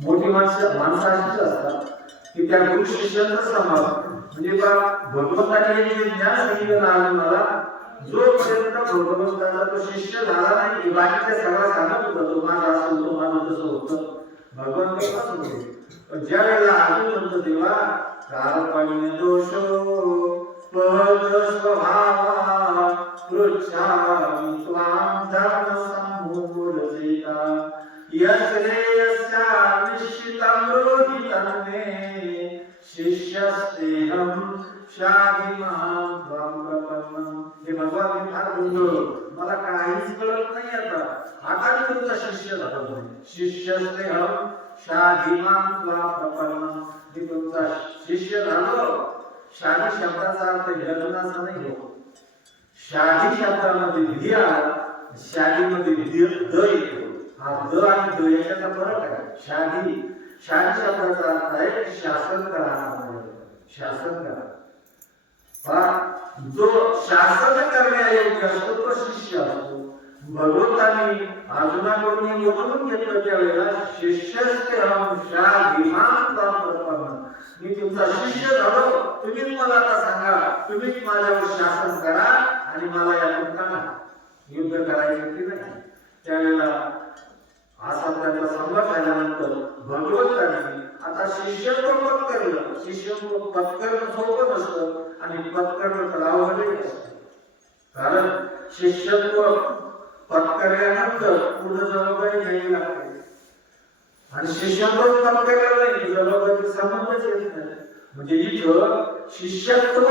मोठी माणसं अशीच असतात की त्या गुरु शिष्यांचा संवाद म्हणजे भगवंताने जे ज्ञान सांगितलं अर्जुनाला जोपर्यंत भगवंताचा तो शिष्य झाला नाही की बाकीच्या सगळा सांगत होता तो माझा असं होतं माझं तसं होतं भगवंत कसं होते. पण ज्या वेळेला आजू म्हणतो तेव्हा कारपण्य दोषो पद स्वभावा पृच्छामि त्वां धर्म सम्मूढचेता यश्रेयस्या निश्चितं रोहितं मे शिष्यस्तेहं शाधिमां त्वां प्रपन्नम्. हे भगवान मी फार गुंतलो मला काहीच कळत नाही आता मी तुमचा शिष्य झालो. शिष्यस्तेहं शाधिमां त्वां प्रपन्नम्. मी तुमचा शिष्य झालो. शाधी शब्दाचा अर्थ लग्नाचा नाही हो. शाधी शब्दामध्ये धी आला शादीमध्ये द येतो. हा द आणि द याच्याचा फरक आहे. शादी शब्दाचा अर्थ आहे शासन करा. शासन करा. जो शासन करण्यायोग्य असतो तो शिष्य असतो. भगवंतांनी अर्जुनाकडून बोलून घेतलं त्यावेळेला शिष्यस्तेहं शाधिमां त्वां प्रपन्नम्. मी तुमचा शिष्य झालो. तुम्हीच मला आता सांगा तुम्हीच माझ्यावर शासन करा आणि मला यातून काढा. युद्ध करायचे की नाही. त्यावेळेला असा त्याचा संवाद झाल्यानंतर भगवंतांनी आता शिष्यत्व पत्करलं. शिष्यत्व पत्करणं सोपं नसतं आणि पत्करणं तर अवघड असतं. कारण शिष्यत्व पत्करल्यानंतर पुढे जबाबदारी घ्यावी लागते आणि शिष्यत्व पत्करलं नाही जबाबदारी समजच येत नाही. म्हणजे इथं शिष्यत्व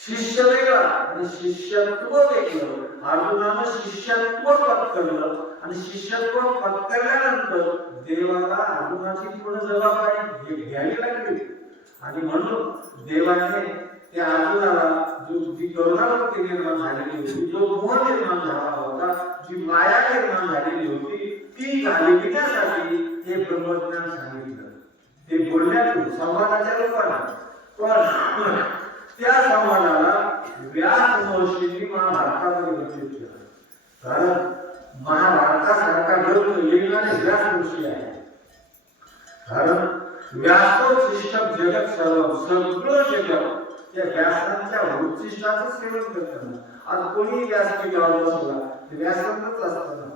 शिष्य वेगळा आणि शिष्यत्व वेगळं. अर्जुनानं शिष्यत्व पत्करलं आणि शिष्यत्व पत्करल्यानंतर देवाला अर्जुनाची पूर्ण जबाबदारी घ्यावी लागली. आणि म्हणून देवाने त्या अर्जुनाला जी करुणावृत्ती निर्माण झालेली होती जो मोह निर्माण झाला होता जी माया निर्माण झालेली होती ती घालविण्यासाठी हे ब्रह्मज्ञान सांगितलं. ते बोलण्यातून संवादाच्या रूपाने. पण त्या संवादाला व्यास महर्षींनी महाभारतामध्ये वर्णित केलं. कारण महाभारतासारखा ग्रंथ लिहिणारे व्यास महर्षी आहे. कारण व्यासोच्छिष्ट जगत सर्व सगळं जग त्या व्यासांच्या उच्छिष्टाचं सेवन करताना. आज कोणी व्यासपीठावर बसला व्यासंच असताना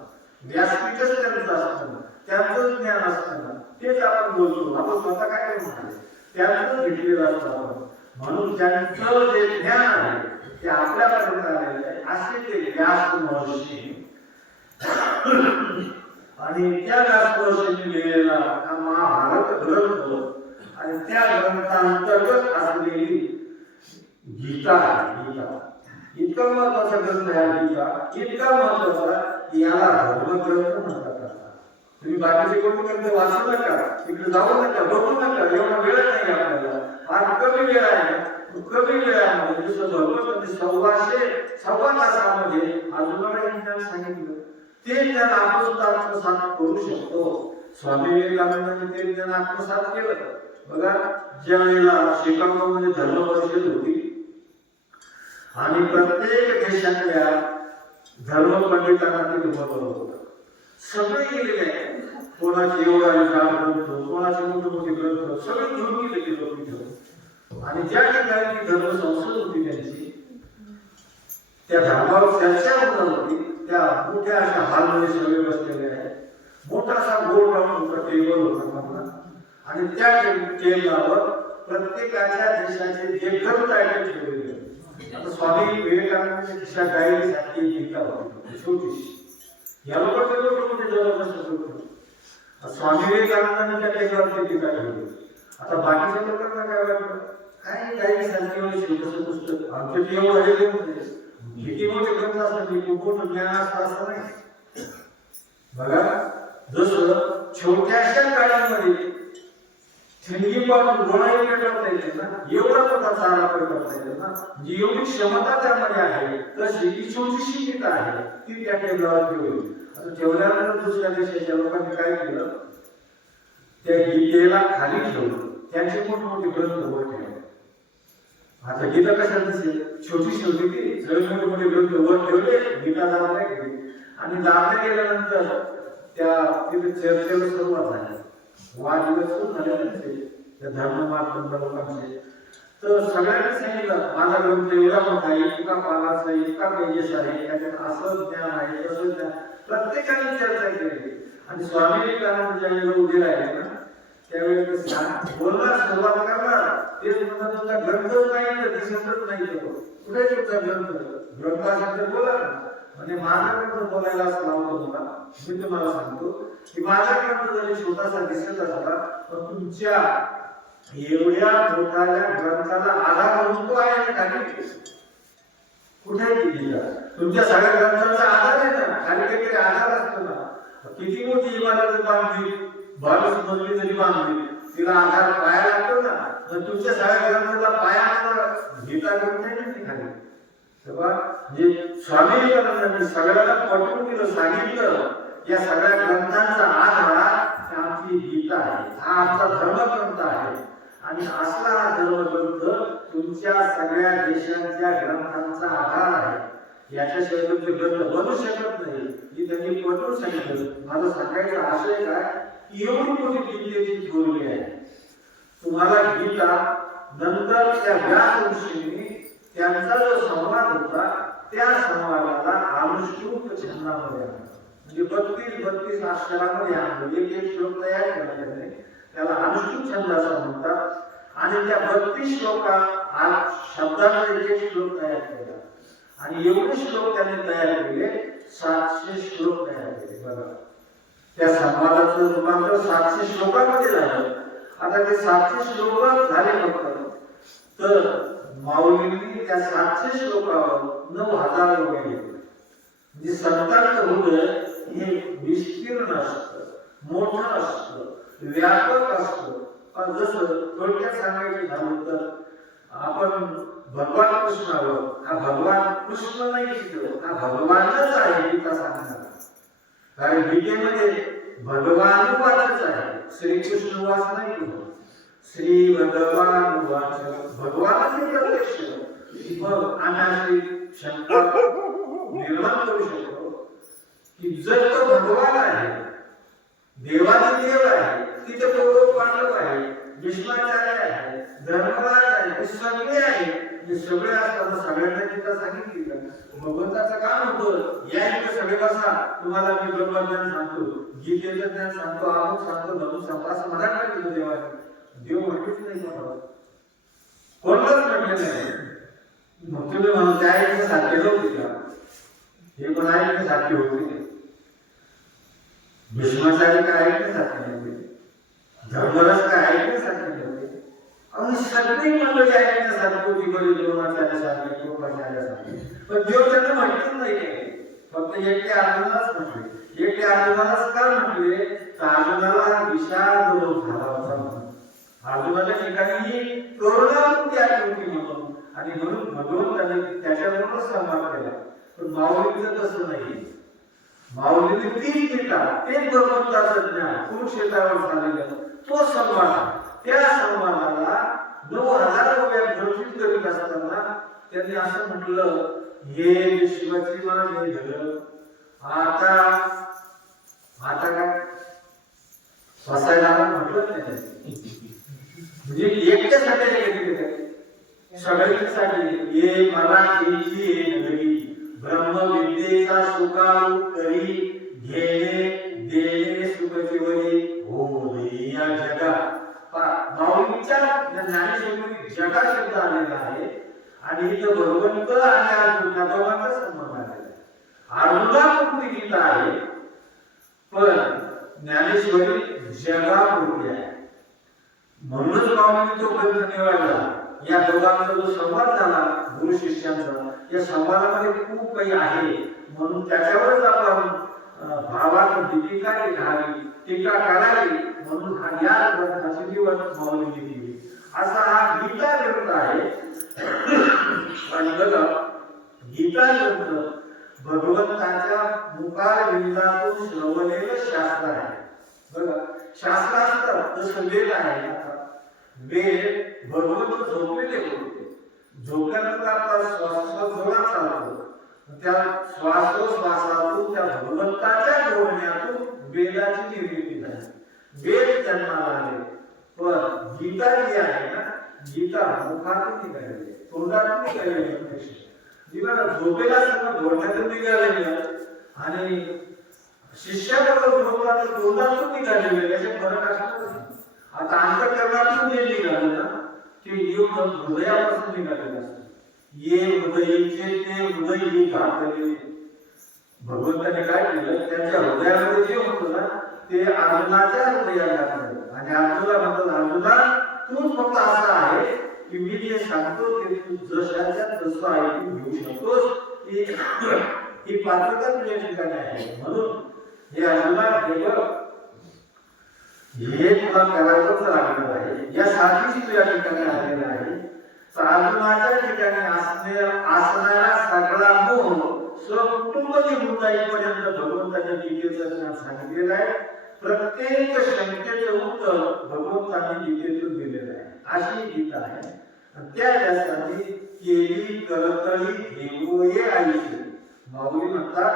व्यासपीठच त्यांचं असताना त्यांचं ज्ञान असताना तेच आपण बोलतो. आपण स्वतः काय म्हणाले त्यांचं घेतलेलं असतं आपण. म्हणून त्यांचं जे ज्ञान आहे ते आपल्यापर्यंत आलेलं आहे. असे ते व्यास महर्षी आणि त्या व्यास महर्षींनी लिहिलेला हा महाभारत ग्रंथ आणि त्या ग्रंथांतर्गत असलेली गीता गीता इतका महत्वाचा ग्रंथ आहे. गीता इतका महत्वाचा याला धर्मग्रंथ म्हणतात. तुम्ही बाकीचे कोणते ग्रंथ वाचू नका इकडे जाऊ नका बघू नका एवढा वेळ नाही आपल्याला. आज कमी वेळ आहे. कमी वेळामध्ये जसं भगवंतांनी 125 तासामध्ये अर्जुनाला ज्ञान सांगितलं ते ज्ञान आपण आत्मसात करू शकतो. स्वामी विवेकानंदांनी ते ज्ञान आत्मसात केलं. बघा ज्या वेळेला शिकागोमध्ये धर्म परिषद होती आणि प्रत्येक देशातल्या धर्म पंडितांना ते बोलवलं होतं. सगळे गेलेले आहेत. कोणाचे योगाचे ग्रंथ कोणाचे मोठे मोठे ग्रंथ सगळे घेऊन गेले ते लोक तिथं. आणि ज्या ठिकाणी धर्म संसद होती त्यांची त्या धर्मावर चर्चा होणार होती त्या मोठ्या अशा हॉलमध्ये सगळे बसलेले आहेत. मोठासा गोल राऊंड टेबल होता आणि त्या टेबलावर प्रत्येकाच्या देशाचे जे ग्रंथ आहेत ते ठेवलेले. आता स्वामी विवेकानंदांच्या दिशा गायडीसाठी गीता होती छोटीशी. या लोकांचे लोक मोठे जबरदस्त होते. स्वामी विवेकानंदांनी त्या टेबलावर गीता ठेवली. आता बाकीच्या लोकांना काय वाटतं काय काही संख्येने छोटंसं पुस्तक आमच्या एवढं आहे किती मोठे ग्रंथ असतात की मोठं ज्ञान असं नाही. बघा जसं छोट्याशा काळामध्ये ठिणगी पाडून गोळाही पेटवता येते ना एवढा मोठा चारा पेटवता येते ना जी एवढी क्षमता त्यामध्ये आहे तशी ही छोटीशी गीता आहे ती त्या टेबलावर ठेवली. आता ठेवल्यानंतर दुसऱ्या देशाच्या लोकांनी काय केलं त्या गीतेला खाली ठेवलं. त्यांचे मोठमोठे ग्रंथ वर ठेवले. आता गीता कशाला दिसेल छोटीशी होती की सगळे मोठे मोठे ग्रंथ वर ठेवले गीता दाबल्या गेली आणि दाबल्या गेल्यानंतर त्या तिथे चर्चेला सुरुवात झाली. वादविवाद सुरू झाले त्या धर्ममार्ग लोकांचे. तर सगळ्यांनी सांगितलं माझा ग्रंथ एवढा मोठा आहे, इतका पालाचा आहे, इतका पेजेस आहे, त्याच्यात असं ज्ञान आहे, तसं ज्ञान, प्रत्येकाने चर्चा केली. आणि स्वामी विवेकानंद ज्यावेळेला उभे राहिले ना त्यावेळेस बोलणार सुरुवात करणार तेच म्हणतात तुमचा ग्रंथच नाही तर दिसतच नाही तो कुठे तुमचा ग्रंथ असेल तर बोला ना. म्हणजे माझा ग्रंथ बोलायला असं लावतो मला. मी तुम्हाला सांगतो की माझा ग्रंथ जरी छोटासा दिसत असला तर तुमच्या एवढ्या मोठ्या ग्रंथाला आधार म्हणून तो आहे खाली कुठे दिला तुमच्या सगळ्या ग्रंथांचा आधार आहे ना, खाली काहीतरी आधार असतो ना. किती मोठी इमारत बांधली 22 मजली जरी बांधली तिला आधार पाया लागतो ना, तर तुमच्या सगळ्या ग्रंथाला पाया गीता ग्रंथ आहे ना खाली. तेव्हा जे स्वामी विवेकानंदांनी सगळ्यांना पटवून दिलं, सांगितलं या सगळ्या ग्रंथांचा आधार आमची गीता आहे, हा आमचा धर्मग्रंथ आहे. आणि असला हा धर्मग्रंथ तुमच्या सगळ्या देशांच्या ग्रंथांचा आधार आहे. याच्याशिवाय तुमचे ग्रंथ बनू शकत नाही ही त्यांनी पटवून सांगितलं. माझं सांगायचा आशय काय की एवढी मोठी गीतेची थोरली आहे. तुम्हाला गीता नंतर त्या व्यास ऋषींनी त्यांचा जो संवाद होता त्या संवादाला अनुश्रुत छंदामध्ये आणलं. म्हणजे 32 अक्षरामध्ये आणलं. एक श्लोक तयार केला त्याने, त्याला अनुश्रुत छंद असं म्हणतात. आणि त्या 32 श्लोकात शब्दांचा एक श्लोक तयार केला. आणि एवढे श्लोक त्यांनी तयार केले, 700 श्लोक तयार केले. बघा त्या संवादाचं रूपांतर 700 श्लोकांमध्ये झालं. आता ते 700 श्लोक झाले फक्त तर माऊलींनी त्या 700 श्लोकावर 9000 रुपये घेतले. म्हणजे संतांचं हृदय हे विस्तीर्ण असतं, मोठं असतं, व्यापक असतं. पण जसं थोडक्यात सांगायचं झालं तर आपण भगवान कृष्णावर हा भगवान कृष्ण नाही शिकलो, हा भगवानच आहे गीता सांगणार. कारण गीतेमध्ये भगवान वाचच आहे, श्रीकृष्ण वाच नाही केलं. श्री भगवान वाच भगवानच हे प्रत्यक्ष मग अनाशी शंका निर्माण करू शकतो की जर तो भगवान आहे, देवाचा देव आहे, तिथे कौरव पांडव आहे, भीष्माचार्य आहे, धर्मराज आहे, हे सगळे आहे. हे सगळे असताना सगळ्यांना गीता सांगितली का? भगवंताचं काम होतं या इथे सगळे बसा, तुम्हाला मी ब्रह्मज्ञान सांगतो, गीतेचं ज्ञान सांगतो, अमुक सांगतो, धनुक सांगतो असं म्हणायला पाहिजे देवाने. देव म्हटलेच नाही कोणाला, कोणालाच म्हटले नाही. मग तुम्ही म्हणून त्या ऐकणे सारखे होते का? हे पण ऐकणे सारखे होते. भीष्माचार्य काय ऐकणे सारखे नव्हते, धर्मराज काय ऐकणे सारखे नव्हते. आणि सगळी मंडळी ऐकण्यासारखी होती, बरी द्रोणाचार्यासारखी, कृपाचार्यासारखी. पण देव त्यांना म्हटलंच नाही काही, फक्त एकट्या अर्जुनालाच म्हटले. एकट्या अर्जुनालाच का म्हटले तर अर्जुनाला विषाद रोग झाला होता. अर्जुनाच्या ठिकाणी करुणाकृती आली होती म्हणून, आणि म्हणून भगवंताने त्याच्याबरोबर संवाद केला. पण माऊलीचं तसं नाही. माऊलीने तीच गीता, तेच भगवंताचं ज्ञान कुरुक्षेत्रावर झालेलं तो संवाद, त्या संवादाला 9000 रुपये घोषित करीत असताना त्यांनी असं म्हटलं, हे विश्वाची माझे जग आता काय बसायला म्हटलं नाही. म्हणजे एकट्यासाठी सगळ्यांसाठी ये मराठीची नगरी ब्रह्मविद्येचा सुकारू करी घेणे देणे सुखजीवनी हो या जगात. माऊलीच्या ज्ञानेश्वरी जगा शब्द आलेला आहे आणि इथं भगवंत आणि अर्जुन या दोघांचा संबंध आलेला आहे. अर्जुनापुरती गीता आहे पण ज्ञानेश्वरी जगापुरती आहे. म्हणूनच माऊलीने तो ग्रंथ निवडला. या दोघांचा जो संवाद झाला गुरु शिष्यांचा, या संवादामध्ये खूप काही आहे म्हणून त्याच्यावरच आपण भावात दीपिका लिहावी, टीका करावी म्हणून हा या ग्रंथाची निवड माऊलीने केली. असा हा गीता ग्रंथ आहे. आणि बघा गीता ग्रंथ भगवंताच्या मुखारविंदातून श्रवलेलं शास्त्र आहे. बघा शास्त्र असतं तसं वेद आहे. वेद भगवंत झोपलेले होते, झोपल्यानंतर आपला श्वास जोरात चालतो, त्या श्वासोश्वासातून त्या भगवंताच्या बोलण्यातून वेदाची निर्मिती झाली, वेद जन्माला आले. पण गीता जी आहे ना गीता मुखातून निघालेली, तोंडातून निघालेली प्रत्यक्ष. जीवाला झोपेला सगळं घोडण्यातून निघालेलं आणि शिष्याबरोबर झोपला तोंडातून निघालेलं, याचे फरक असणार. आता अंतःकरणातून जे निघालं ना ते येऊन हृदयापासून निघालेलं असतं. ये हृदयीचे ते हृदयी घातले. भगवंताने काय केलं, त्यांच्या हृदयामध्ये जे होतं ना ते अर्जुनाच्या हृदयात घातलं आणि अर्जुनाला म्हणतात, अर्जुना तूच फक्त असा आहे की मी जे सांगतो ते तू जशाच्या तसं ऐकून घेऊ शकतोस. ही पात्रता तुझ्या ठिकाणी आहे. म्हणून हे अर्जुना हे बघ, हे तुला करावंच लागणार आहे. यासाठी तुझ्या ठिकाणी आलेला आहे. अर्जुनाच्या ठिकाणी असणारा सगळा मोह कुटुंब निवृत्तीपर्यंत भगवंताच्या गीतेचं ज्ञान सांगितलेलं आहे. प्रत्येक शंकेचं उत्तर भगवंताने गीतेतून दिलेलं आहे. अशी गीता आहे. त्यासाठी केली करतळी घेऊये आयुष्य. माऊली म्हणतात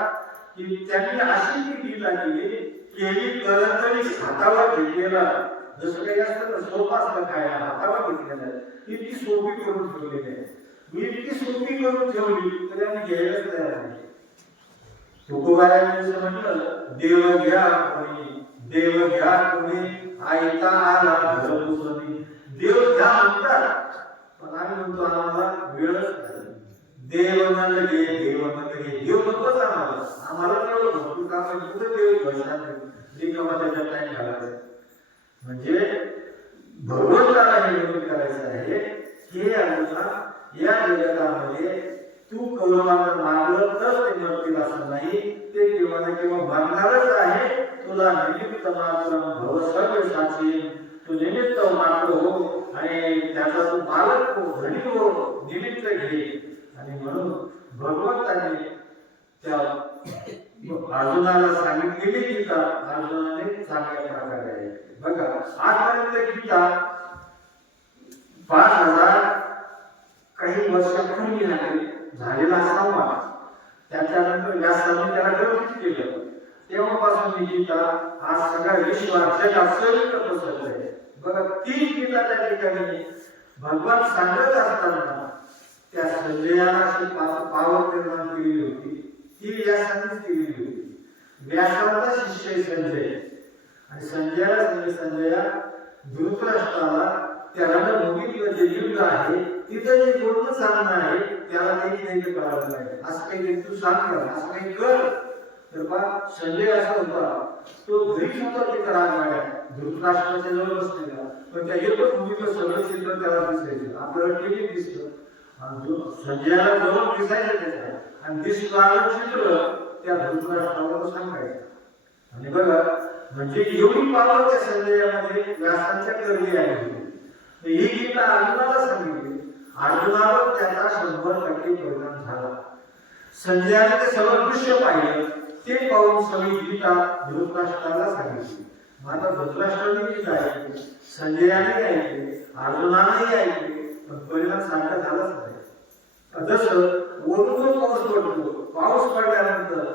की त्यांनी अशी गीता केली, केली करतळी हातावर घेतलेला, जसं काही असतं ना सोपा असतं खायला, हातावर घेतलेला इतकी सोपी करून ठेवलेली आहे. मी इतकी सोपी करून ठेवली तरी आम्ही घ्यायलाच तयार नाही. तुकोबारायांनी म्हटलं, देव घ्या कोणी आयता आला घरबसनी. देव घ्या म्हणतात पण आम्ही म्हणतो आम्हाला वेळच नाही. देव न लगे देव नकोच आम्हाला तेवढं भरपूर काम आहे. कुठे देव घडणार नाही, रिकामा त्याच्यात टाइम घालायचा. म्हणजे भगवंताला हे विरोध करायचं आहे. हे अर्जुना या जगामध्ये तू कौरवांना मारलं तर ते मरतील असं नाही, ते केव्हा ना केव्हा मरणारच आहे. तुला निमित्त मात्र भव सर्व साची, तू निमित्त मात्र हो आणि त्याचा तू मालक हो, धनी हो, निमित्त घे. आणि म्हणून भगवंताने त्या अर्जुनाला सांगितलेली गीता अर्जुनाने चांगल्या प्रकारे आहे. बघा आजपर्यंत गीता 5000 काही वर्षापूर्वी झालेला संवाद, त्याच्यानंतर व्यासाने त्याला ग्रंथित केलं. तेव्हापासून ही गीता आज सगळ्या विश्वात जगात सर्वत्र पसरली. बघा तीच गीता त्या ठिकाणी भगवान सांगत असताना त्या संजयाला अशी पावर निर्माण केलेली होती, ती व्यासानेच केलेली होती. व्यासाचा शिष्य संजय आणि संजया धृतराष्ट्राला त्या रणभूमीतलं जे युद्ध आहे तिथं जे पूर्ण साधन आहे त्याला नाही कळालं नाही. असं काही तू सांग, असं काही कर. तर बा संजय असा होता, तो घरी सुद्धा तिथं राजवाड्या धृतराष्ट्राच्या जवळ बसलेला, पण त्या युद्धभूमीतलं सगळं चित्र त्याला दिसायचं. आपल्याला टीव्ही दिसतं आणि संजयाला जवळ दिसायचं त्याच्या, आणि दिसणारं चित्र त्या धृतराष्ट्रावर सांगायचं. आणि बघा म्हणजे एवढी पावर त्या संजयामध्ये व्यासांच्या करली आहे. ही गीता अर्जुनाला सांगितली. अर्जुनावर त्याचा 100% परिणाम झाला. संजयाने ते सगळं दृश्य पाहिलं, ते पाहून सगळी गीता धृतराष्ट्राला सांगितली. आता धृतराष्ट्राने गीता ऐकली, संजयाने ऐकली, अर्जुनाने ऐकली, पण परिणाम सारखा झालाच नाही. जसं वरून पाऊस पडतो, पाऊस पडल्यानंतर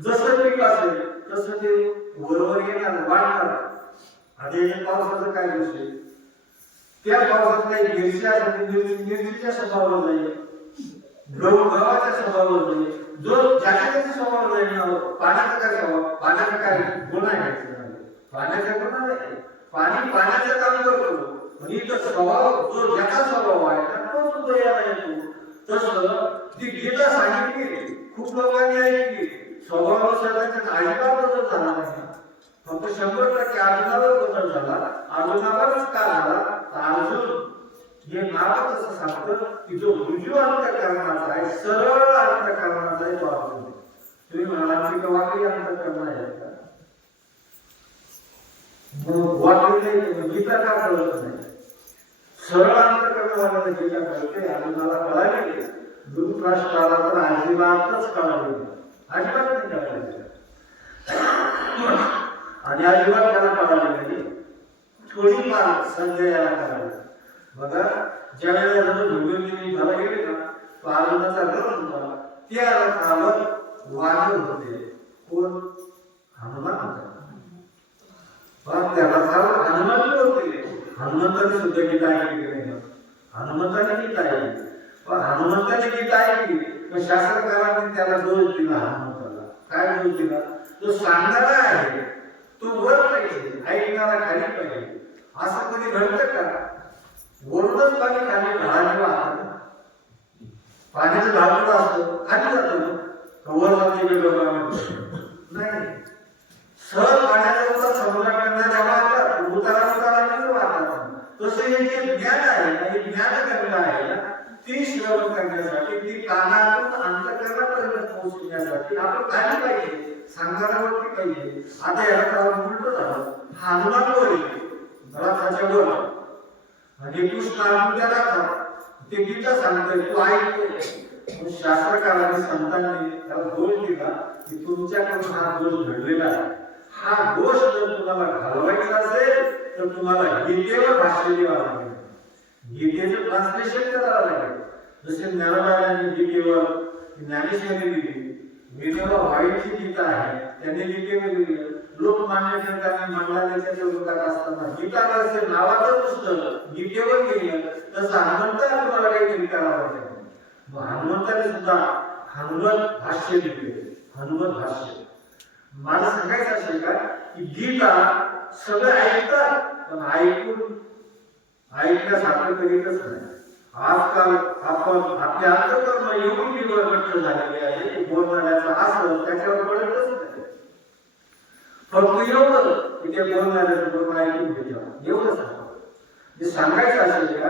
जसं पीक असेल तसं ते बरोबर येणार, वाढणार. आणि पावसाचं काय दोष आहे? त्या पावसात काही मिरचीच्या स्वभावावर नाही, गव्हाच्या स्वभावावर नाही, जो ज्याच्या स्वभाव नाही. पाण्याचा काय स्वभाव, पाण्याचा काय गुण आहे? पाण्याचा गुण नाही, पाणी पाण्याचं काम करतो. आणि तो स्वभाव जो ज्याचा स्वभाव आहे तो सुद्धा यायला येतो. तसं ती गीता सांगितली, खूप लोकांनी ऐकली, स्वभावानुसार त्याचा अजिबात बदल झाला नाही. फक्त 100% अर्जुनावर बदल झाला. अर्जुनावरच का झाला? अर्जुन हे नाव तसं सांगतं की जो उजव्या अंतःकरणाचा आहे, सरळ अंतःकरणाचा आहे तो अर्जुन. तुम्ही म्हणाला की वाकडी अंतःकरण आहे का? वाकडी नाही, गीता का कळत नाही? सरळ अंतःकरणाला गीता कळते. अर्जुनाला कळाली, धृतराष्ट्राला तर अजिबातच कळाली, अजिबात नाही कळाली. आणि अजिबात त्याला कळाली नाही, थोडीफार संजयाला कळाली. बघा ज्यावेळेला धुंडून झाला गेले ना, तो अर्जुनाचा रथ होता, त्या रथावर वानर होते. कोण? हनुमान होता. त्या रथावर हनुमान होते. हनुमंताने सुद्धा गीता ऐकली नाही. हनुमंताने गीता ऐकली, पण हनुमंताने गीता ऐकली पण शास्त्रकारांनी त्याला दोष दिला. हनुमंताला काय दोष दिला? तो सांगणारा आहे तो वर पाहिजे, ऐकणारा खाली पाहिजे. असं कधी घडतं का? वरूनच पाणी खाली घालायला वाहतं. पाण्याचं घालतो असतं खाली जातं वर नाही. सहज पाण्याचा उतार समुद्राकडनं जेव्हा उताराने वाहतात, तसं हे जे ज्ञान आहे ना, हे ज्ञानगंगा आहे ना, ती श्रवण करण्यासाठी, ती कानातून अंतःकरणापर्यंत पोहोचण्यासाठी आपण खाली पाहिजे, सांगणाऱ्यावरती पाहिजे. आता याला कारण उलट झालं. हनुमानवर येते रथाच्या वर आणि कृष्ण अर्जुन त्या रथात ते गीता सांगतोय, तू ऐकतोय. शास्त्रकारांनी संतांनी त्याला दोष दिला की तुमच्याकडून हा दोष घडलेला आहे. हा दोष जर तुम्हाला घालवायचा असेल तर तुम्हाला गीतेवर भाष्य द्यावं लागेल, गीतेचं ट्रान्सलेशन करावं लागेल. जसे ज्ञानोबांनी गीतेवर ज्ञानेश्वरी दिली, विनोबा भावेची गीता आहे त्यांनी गीतेवर दिली. लोकमान्य टिळकांनी मंडळाच्या चौकात असताना गीता भाष्य नावाचं पुस्तक गीतेवर लिहिलं. तसं हनुमंताला तुम्हाला काहीतरी करावं लागेल. हनुमंताने सुद्धा हनुमत भाष्य लिहिले, हनुमत भाष्य. मला सांगायचं असेल का की गीता सगळं ऐकतात पण ऐकण्यासारखं कधीच नाही. आजकाल आपण आपल्या अंतःकरण एवढी निवडगट्ट झालेली आहे की बोलण्याचं असं त्याच्यावर पडतच नाही. फक्त एवढं की त्या बोलण्याचं पूर्ण ऐकून घ्यायचं एवढंच सांगायचं असेल का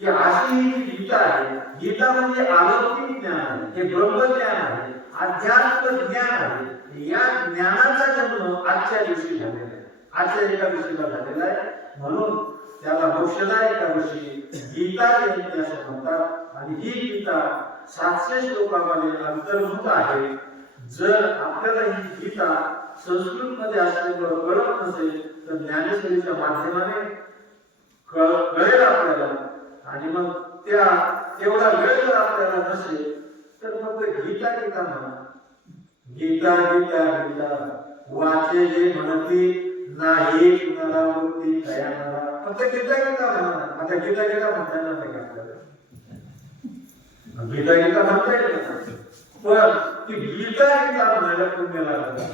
की अशी ही गीता आहे. गीता म्हणजे अलौकिक ज्ञान आहे, हे ब्रह्मज्ञान आहे, अध्यात्म ज्ञान आहे. या ज्ञानाचा जन्म आजच्या दिवशी झालेला आहे, आजच्या एका दिवशीला झालेला आहे. म्हणून त्याला मोक्षदा एकादशी गीता जयंती असं म्हणतात. आणि ही गीता 700 श्लोकामध्ये अंतर्भूत आहे. जर आपल्याला ही गीता संस्कृत मध्ये असल्यामुळे कळत नसेल तर ज्ञानेश्वरीच्या माध्यमाने कळेल आपल्याला. आणि मग तेवढा वेळ जर आपल्याला नसेल तर मग गीता गीता म्हणा, गीता गीता गीता वाचे जे म्हणती नाही पुनरावृत्ती कयाला. फक्त गीता गीता म्हणा. आता गीता गीता म्हणता येणार नाही आपल्याला, गीता गीता म्हणता येईल पण ती गीता गीता म्हणायला पुण्य लागतं.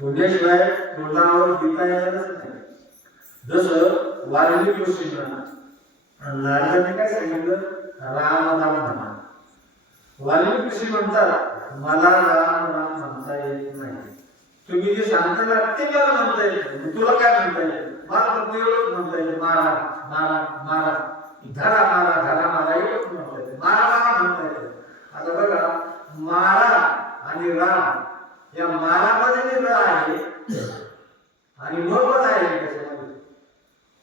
पुण्याशिवाय तोंडावर गीता येणारच नाही. जसं वाल्मिकी ऋषींना नारदांनी काय सांगितलं? राम राम म्हणा. वाल्मिकी ऋषी म्हणतात मला राम राम म्हणता येत नाही. तुम्ही जे सांगता ना ते मला म्हणता येत. तुला काय म्हणता येत? मला फक्त एवढंच म्हणता येत, मारा मारा मारा, धरा मारा धरा मारा, एवढंच म्हणता येत, मारा मारा म्हणता येत. आता बघा, मारा आणि राम या मारामध्ये र आहे आणि म पण आहे.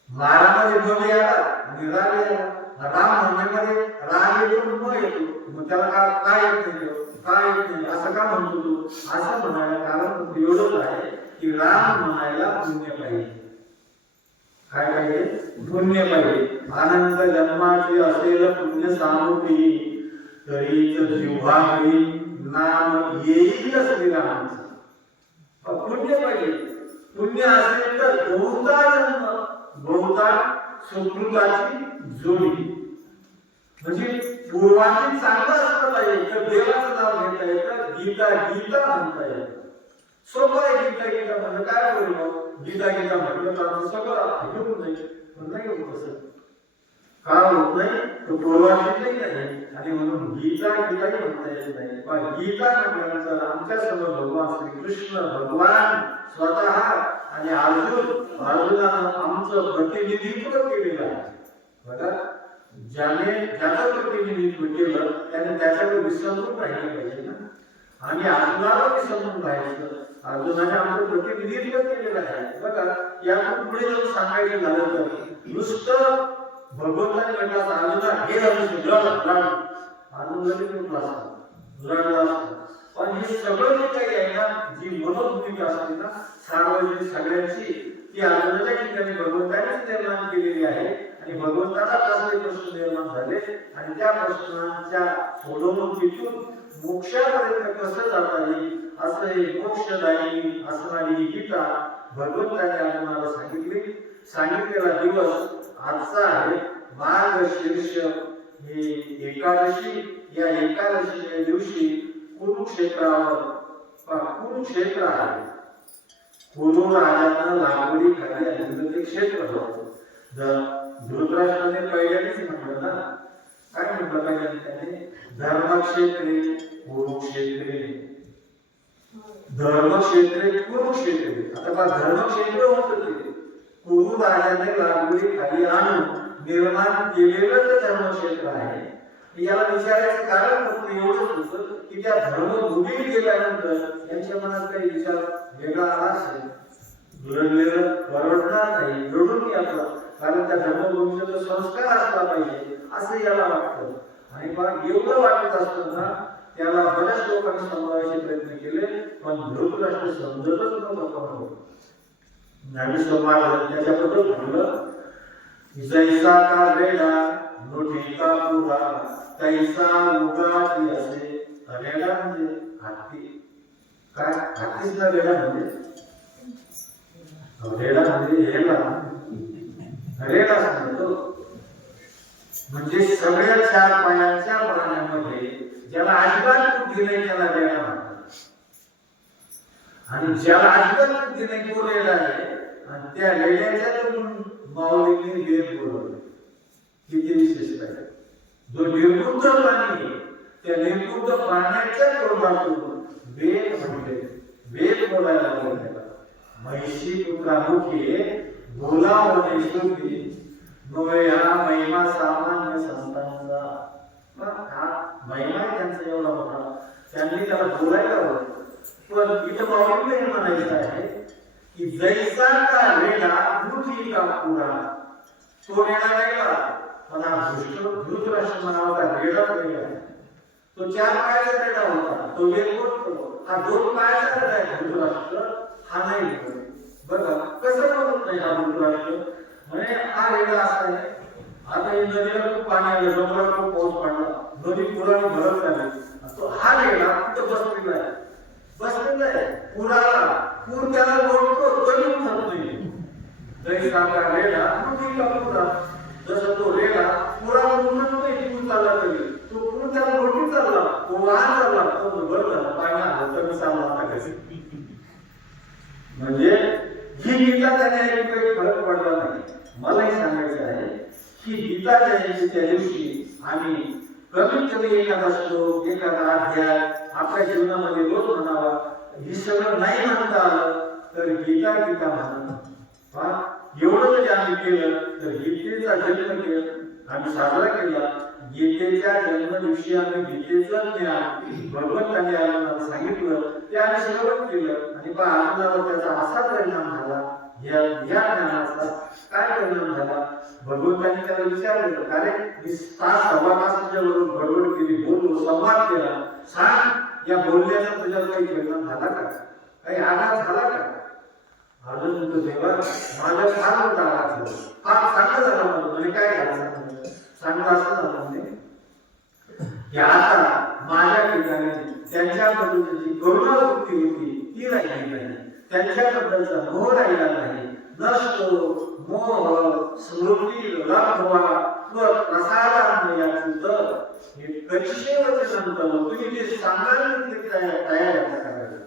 मारामध्ये म याला आणि राग याला. राम म्हणण्यामध्ये राग येतो म येतो. मग त्याला काय येत नाही, काय येत नाही असं का म्हणतो तू? असं म्हणायला कारण एवढंच आहे की राम म्हणायला पुण्य पाहिजे. काय पाहिजे? पुण्य पाहिजे. अनंत जन्माची असेल पुण्य सामुखी तरीच जिव्हारी नाम येईल श्रीरामाचं. पुण्य पाहिजे. पुण्य असेल तर बहुता जन्म, बहुता सुकृताची जोडी. म्हणजे पूर्वाची चांगलं असलं पाहिजे तर देवाचं नाव घेता येतं, गीता गीता म्हणता येतं. सोपं आहे गीता गीता म्हणजे. काय बोललो गीता गीता म्हटलं तर आपण सगळं घेऊन जाईल, पण नाही होत तसं. का होत नाही? तो पूर्वाची नाही. आणि म्हणून गीता गीताही म्हणता येत नाही. पण गीता म्हटल्यानंतर आमच्या समोर भगवान श्रीकृष्ण भगवान स्वतः आणि अर्जुनानं आमचं प्रतिनिधित्व केलेलं आहे. बघा, ज्याचं प्रतिनिधित्व केलं त्याने त्याच्यावर विसंबून राहिलं पाहिजे ना. आणि अर्जुनाला विसंबून राहायचं. अर्जुनाने आमचं प्रतिनिधित्व केलेलं आहे. बघा, यातून पुढे जर सांगायचं झालं तर नुसतं भगवंताने म्हटलं अर्जुना हे अर्जुन लगेच रडला असतो. पण हे सगळं जे काही आहे ना, जी मनोभूमिका असते ना सार्वजनिक सगळ्यांची, ती अर्जुनाच्या ठिकाणी भगवंतानेच निर्माण केलेली आहे. आणि भगवंताला कसले प्रश्न निर्माण झाले आणि त्या प्रश्नांच्या सोडवणुकीतून मोक्षापर्यंत कसं जाता येईल असं हे मोक्षदायी असणारी गीता भगवंताने अर्जुनाला सांगितली. सांगितलेला दिवस आजचा आहे मार्गशीर्ष ही एकादशी. या एकादशीच्या दिवशी कुरुक्षेत्र आहे. कुरु राजांना लागवडी खाली आणलेलं ते क्षेत्र होतं. धृतराष्ट्राने पहिल्यांदाच म्हटलं ना, काय म्हटलं पहिल्यांदा त्याने? धर्मक्षेत्रे कुरुक्षेत्रे, धर्मक्षेत्रे कुरुक्षेत्रे. आता बा धर्मक्षेत्र होतं ते कुरु राजाने लागवडी खाली आणून निर्माण केलेलं धर्मक्षेत्र आहे. याला विचारायचं कारण फक्त एवढंच होतं की त्या धर्मभूमीत गेल्यानंतर यांच्या मनात काही विचार वेगळा आला असेल, दुरडलेलं परवडणार नाही, रडून यावं, कारण त्या धर्मभूमीचा जो संस्कार असला पाहिजे असं याला वाटतं. आणि मग एवढं वाटत असताना त्याला बऱ्याच लोकांनी समजावायचे प्रयत्न केले, पण धृतराष्ट्र समजतच नव्हतं. ज्ञानेश्वर त्याच्याबद्दल म्हणलं, जैसा का रेडा नोटी का पुरा तैसा उगाची असे. रेडा म्हणजे हत्ती. काय हत्तीच ना रेडा म्हणजे? रेडा म्हणजे रेडा सांगतो म्हणजे सगळ्या चार पायांच्या प्राण्यामध्ये ज्याला अजिबात बुद्धी नाही त्याला रेडा म्हणतात. आणि ज्याला अजिबात बुद्धी नाही तो रेडा आहे. आणि त्या रेड्याच्या माऊलीने वेद बोलवले. किती विशेष आहे. जो निर्बुद्ध प्राणी आहे त्या निर्बुद्ध प्राण्याच्या तोंडातून वेद म्हणते, वेद बोलायला लागले. महिषी पुत्रामुखे बोलावणे सुखी नव्हे हा महिमा सामान्य संतांचा. हा महिमा त्यांचा एवढा मोठा, त्यांनी त्याला बोलायला हवं. पण इथं माऊलीने हे म्हणायचं आहे की जैसा का रेडा पृथ्वी का पुरा. तो रेडा वेगळा, पण हा धृतराष्ट्र म्हणावा रेडा वेगळा. तो चार पायाचा रेडा होता, तो वेग बोलतो. हा दोन पायाचा रेडा आहे धृतराष्ट्र, हा नाही. बघा कसं बोलत नाही हा धृतराष्ट्र. म्हणजे हा रेडा असा आहे. आता ही नदीला खूप पाणी आलं, डोंगराला खूप पाऊस पडला, नदी पुराने भरत झाली. तो हा रेडा कुठं बसलेला आहे? बसलेला आहे पुराला. पूर त्याला लोटतो, तरी उठत नाही. जैसा का रेडा पृथ्वी का पुरा. जसं तो रेडा पुरावर उठत नाही, पूर चालला तरी तो पूर त्याला लोटून चालला, तो वाहन चालला, तो बरं झाला पाणी आलं तर चालला. आता कसे म्हणजे ही गीता त्याने काही फरक पडला नाही. मलाही सांगायचं आहे की गीता जयंतीच्या दिवशी आम्ही कमीत कमी एखादा श्लोक, एखादा अध्याय आपल्या जीवनामध्ये रोज म्हणावा. हे सगळं नाही म्हणता आलं तर गीता गीता म्हणा. एवढं जरी आम्ही केलं तर गीतेचा जन्म केला आम्ही साजरा केला. गीतेच्या जन्म दिवशी आम्ही गीतेचं ज्ञान भगवंतांनी आम्हाला सांगितलं, ते आम्ही श्रवण केलं. आणि आनंदावर त्याचा असा परिणाम झाला. या ज्ञानाचा काय परिणाम झाला? भगवंतांनी त्याला विचारलं, अरे मी 6 तासाच्या वरून बडबड केली, बोललो, संवाद केला, सांग या बोलण्याचा तुझ्यावर काही परिणाम झाला का? काही आघात झाला का? अर्जुन म्हणतो, देवा माझा फार मोठा आघात झाला, फार चांगलं झालं म्हणतो. म्हणजे काय झालं? चांगलं असं झालं म्हणजे की आता माझ्या ठिकाणी त्यांच्याबद्दल जी करुणावृत्ती होती ती राहिली नाही, त्यांच्याबद्दलचा मोह राहिला नाही. नसतो मोह स्मृती लब्ध्वा प्रसादान्मयाचं तर हे कच्छेवचनंतम. तुम्ही जे सांगाल ते तयार करायला.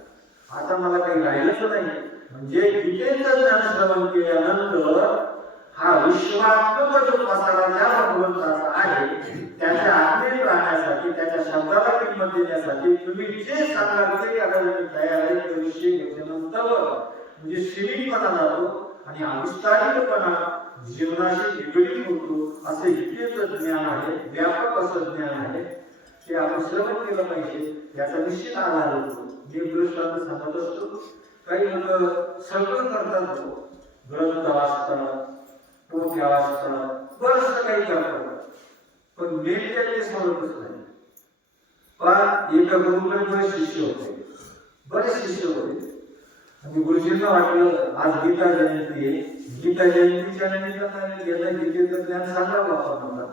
आता मला काही राहिलंच नाही. म्हणजे गीतेचं ज्ञान श्रवण केल्यानंतर हा विश्वात्मक जो पसारा ज्या भगवंताचा आहे त्याच्या आत्मेत राहण्यासाठी, त्याच्या शब्दाला किंमत देण्यासाठी तुम्ही जे सांगाल ते करायला तयार आहे. म्हणजे श्रीपणा जातो आणि अविस्तारितपणा जीवनाशी निगडीत होतो. असे गीतेचं ज्ञान आहे, व्यापक असं ज्ञान आहे. ते आपण श्रवण केलं पाहिजे, याचा निश्चित आधार होतो. मी दृष्टांत सांगत असतो, काही लोक सगळं करतात, ग्रंथ वाचतात, पोथ्या वाचतात, बरंच काही करतात, पण नेमक्या ते समजतच नाही. पण एका गुरुकडे बरेच शिष्य होते. आणि गुरुजींना वाटलं आज गीता जयंती आहे, गीता जयंतीच्या निमित्ताने याला गीतेचं ज्ञान सांगावं आपण.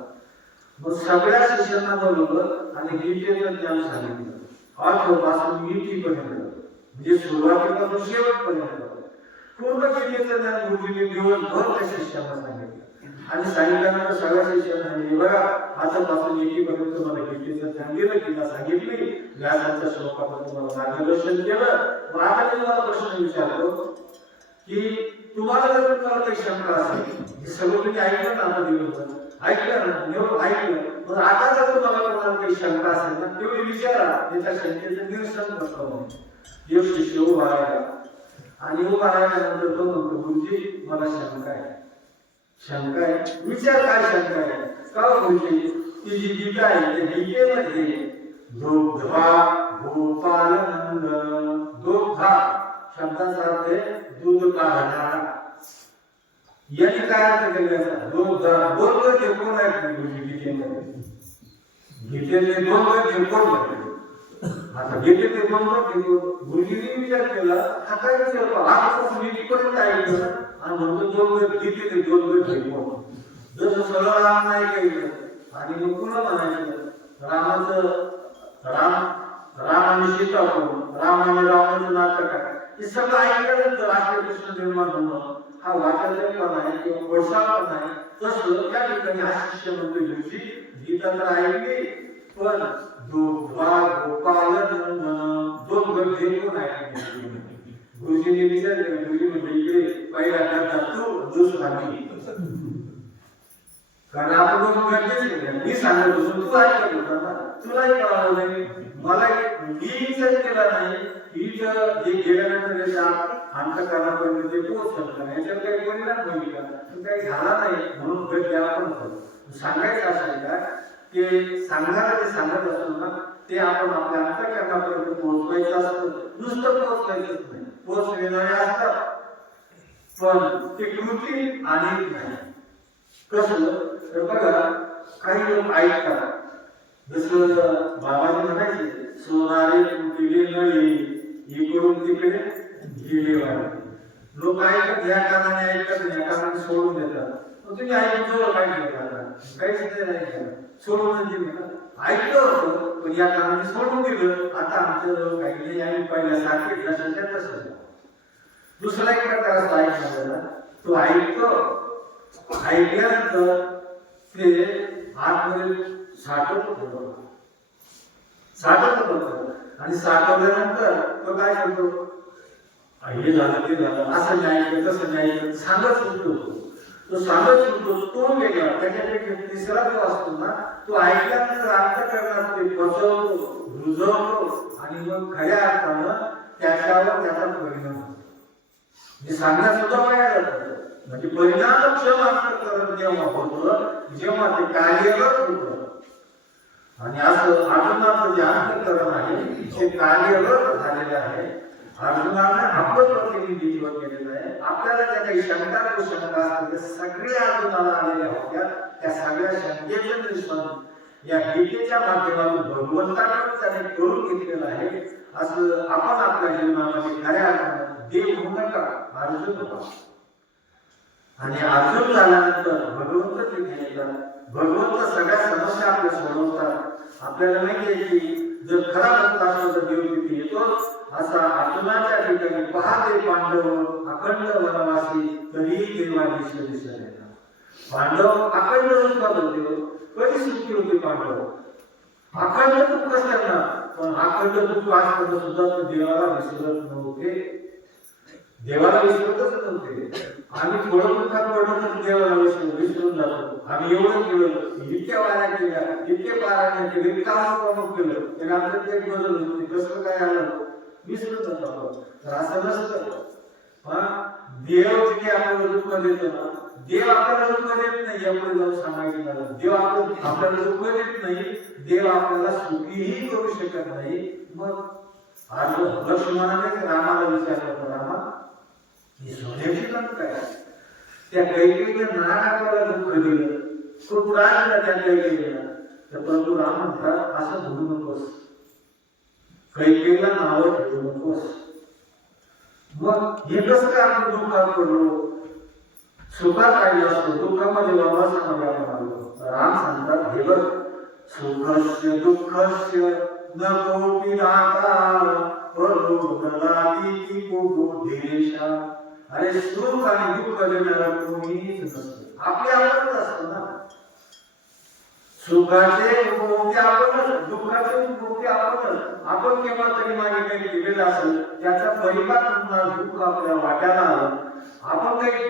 मग सगळ्या शिष्यांना बोलवलं आणि गीतेचं ज्ञान सांगितलं, आठपासून मितीपर्यंत, म्हणजे सुरुवातीपासून शेवटपर्यंत. पूर्ण गीतेचं ज्ञान गुरुजींनी दिवसभर त्या शिष्याला सांगितलं आणि सांगितल्यानंतर सगळ्या शिष्यांना बघा आतापासून एकीपर्यंत तुम्हाला गीतेचं ज्ञान दिलं, गीता सांगितली, व्यासांच्या श्लोकावर तुम्हाला मार्गदर्शन केलं. मग आता मी तुम्हाला प्रश्न विचारतो की तुम्हाला जर तुम्हाला काही शंका असेल, हे सगळं तुम्ही ऐकलं ना, आता दिवसभर ऐकलं ना, निवड ऐकलं, मग आता जर तुम्हाला कोणाला काही शंका असेल ना, तेवढी विचारा, त्याच्या शंकेचं निरसन करतो. एक शिष्य उभा राहिला आणि उभा राहिल्यानंतर तो म्हणतो, गुरुजी मला शंका आहे. शंका आहे? विचार काय शंका आहे? का गुरुजी, ती जी गीता आहे त्या गीतेमध्ये दुग्धा गोपालनंदन, दुग्धा शब्दाचा अर्थ आहे दूध काढणारा. याने काय अर्थ केला? दुग्धा दोन गती कोण आहेत गीतेमध्ये? गीतेतले दोन गती कोण आहेत? आता गीतेतले दोन गती गुरुजींनी विचार केला, हा काय विचार आजपासून मी पर्यंत ऐकलं आणि म्हणतो दोन गती गीतेतले दोन गती कोण? जसं सगळं राम नाही केलं आणि मग पुन्हा म्हणायचं रामाचं राम आणि सीता कोण, राम आणि रावणाचं नातं काय, हे सगळं ऐकल्यानंतर राष्ट्रकृष्ण निर्माण होणं हा वाचायला आहे किंवा कोळसा पण आहे. तसं त्या ठिकाणी हा शिष्य म्हणतो, गुरुजी गीता तर ऐकली पण दुग्धा गोपालनंदन दोन गती कोण ऐकली? गुरुजींनी विचारले, गुरुजी म्हणजे इकडे पहिला करता तू, दुसरा मी. कारण आपण दोन गरजेच केले, मी सांगत होतो तू ऐकत होता ना, तुलाही कळालं नाही, मला मी विचार केला नाही की जे गेल्यानंतर याच्या अंतःकरणापर्यंत ते पोहोचलं नाही, याच्यावर काही परिणाम होईल का, काही झाला नाही म्हणून गट द्यावा पण होतो. सांगायचं असेल का की सांगणारा जे सांगत असतो ना ते आपण आपल्या अंतःकरणापर्यंत पोहोचवायचं असतं. नुसतं पोहोचवायचंच नाही, पोहोचविणारे असतात पण ते कृती आणि नाही. कसं तर बघा, काही लोक ऐकतात, जसं बाबाजी म्हणायचे, सोनारे तुटले नळी इकडून तिकडे गेले वाढे. लोक ऐकत या कारणाने ऐकत नाही, या कारणाने सोडून देतात. तुम्ही ऐकतो काय केलं? काहीच नाही ऐकलं, सोडून दिलं. ऐकलं होतं पण या कारणाने सोडून दिलं. आता आमचं काही नाही, आम्ही पहिल्यासारखे जसं तसं. दुसरा एक प्रकार असतो ऐकण्याचा, तो ऐकतो, ऐकल्यानंतर ते आतमध्ये साठवत होतं आणि साठवल्यानंतर तो काय करतो, हे झालं ते झालं, असं नाही ऐकलं तसं नाही ऐकलं, सांगत सुटतो. तो सांगत सुटतो तो वेगळा. त्याच्यापेक्षा तिसरा जो असतो ना, तो ऐकल्यानंतर अंतःकरणात ते बसवतो, रुजवतो आणि मग खऱ्या अर्थानं त्याच्यावर त्याचा परिणाम होतो. हे सांगण्यात सुद्धा वाया जातं. म्हणजे परिणामक्षम अंतःकरण जेव्हा होतं, जेव्हा ते कार्यरत होतं. आणि असं अर्जुनाचं जे अंतःकरण आहे ते कार्यरत झालेले आहे. अर्जुनाने आपलं प्रतिनिधित्व केलेलं आहे. आपल्याला ज्या काही शंका कुशंका असतात सगळ्या अर्जुनाला आलेल्या होत्या, त्या सगळ्या शंकेचं निरसन या गीतेच्या माध्यमातून भगवंताकडे त्याने करून घेतलेलं आहे. असं आपण आपल्या जीवनामध्ये खऱ्या अर्थानं देव होऊ नका, अर्जुन होता. आणि अर्जुन झाल्यानंतर भगवंत तिथे येतात. भगवंत सगळ्या समस्या आपल्या सोडवतात. आपल्याला माहिती आहे की जर खरा भक्त असला तर देव तिथे येतो. असा अर्जुनाच्या ठिकाणी पहाते पांडव अखंड वनवासी तरीही देवाची दिसत नाही. पांडव अखंड सुखात होते, कधी सुखी होते पांडव, अखंड दुःख असताना, पण अखंड दुःख असताना सुद्धा ते देवाला विसरत नव्हते. देवाला विसरतच नव्हते. आम्ही थोडं दुःखात पडलं तर देवाला विसरून जातो. आम्ही एवढं केलं, इतक्या वाऱ्या केल्या, इतके पारायण केले, काम केलं, त्यानंतर एक बदल होतो, कसं काय आलं विसरून जातो. तर असं नसतं. देव जिथे आपल्याला दुःख देतो ना, देव आपल्याला दुःख देत नाही. एवढं जाऊन सांगायचं झालं, देव आपल्याला दुःख देत नाही, देव आपल्याला सुखीही करू शकत नाही. मग आज लक्ष्मणाने रामाला विचारलं, रामा ही सोन्याची कण काय? त्या कैकेयीने नानाला दुःख दिलं, खूप रागला त्या कैकेयीला. तर प्रभू राम म्हणतात, असं म्हणू नकोस, कैकेयीला नावं ठेवू नकोस. मग हे कसं काय आपण दुःखात पडलो? सुखात राहिलो असतो, दुःखामध्ये वनवासामध्ये आपण आलो. राम सांगतात, हे बघ, सुखस्य दुःखस्य न कोटी दाता परोगलाती की को देशा. अरे सुख आणि दुःख देणारा कोणीच नसतो, आपले आपणच असतो ना. सुखाचे उपभोक्ते आपणच, दुःखाचे उपभोक्ते आपणच. आपण केव्हा तरी मागे काही केलेलं असेल, त्याचा परिपाक होणार दुःख आपल्या वाट्याला आलं. आपण काही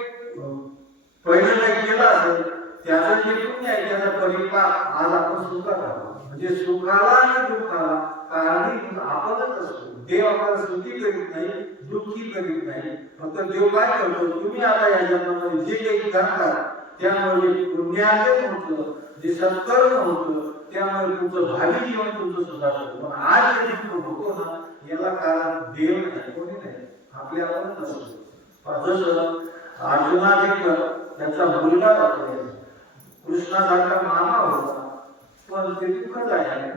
पहिलं काही केलं असेल, त्याचं जे पुण्य आहे त्याचा परिपाक आज आपण सुखात आहोत. म्हणजे सुखाला आणि दुःखाला कारणीभूत आपणच असतो. देव आपल्याला सुखी करीत नाही, दुःखी करीत नाही. फक्त देव काय करतो, तुम्ही आता या जन्मामध्ये जे काही करता त्यामुळे पुण्याचे होतं, जे सत्कर्म होतं, त्यामुळे तुमचं भावी जीवन तुमचं सुधारतं. पण आज जे दुःख होतो ना, याला कारण देव नाही, कोणी नाही, आपल्या आपणच असतो. जसं अर्जुनाने त्याचा मुलगा कृष्णासारखा मामा होता, पण ते दुःखच आहे.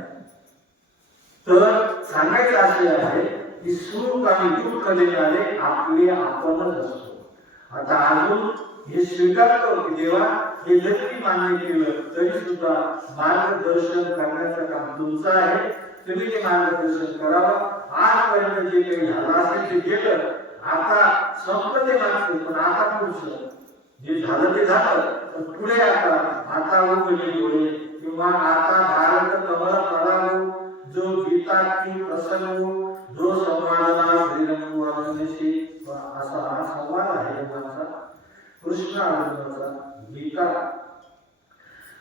तर सांगायचं असे आहे की सुख आणि दुःख देणारे आपले आपणच असतो. आता अजून हे स्वीकारतो की देवा हे जरी मान्य केलं तरी सुद्धा मार्गदर्शन करण्याचं काम तुमचं आहे. तुम्ही ते मार्गदर्शन करावं. आजपर्यंत जे काही झालं असेल ते गेलं, आता संपलं ते मागचं, पण आता पुढचं जे झालं ते झालं. पण पुढे आता उघडले डोळे किंवा आता भारत कमळ पडावं, जो गीता की प्रसंग जो संवादना श्रीरंग अर्जुनशी, असा हा संवाद आहे माझा कृष्ण अर्जुनाचा गीता.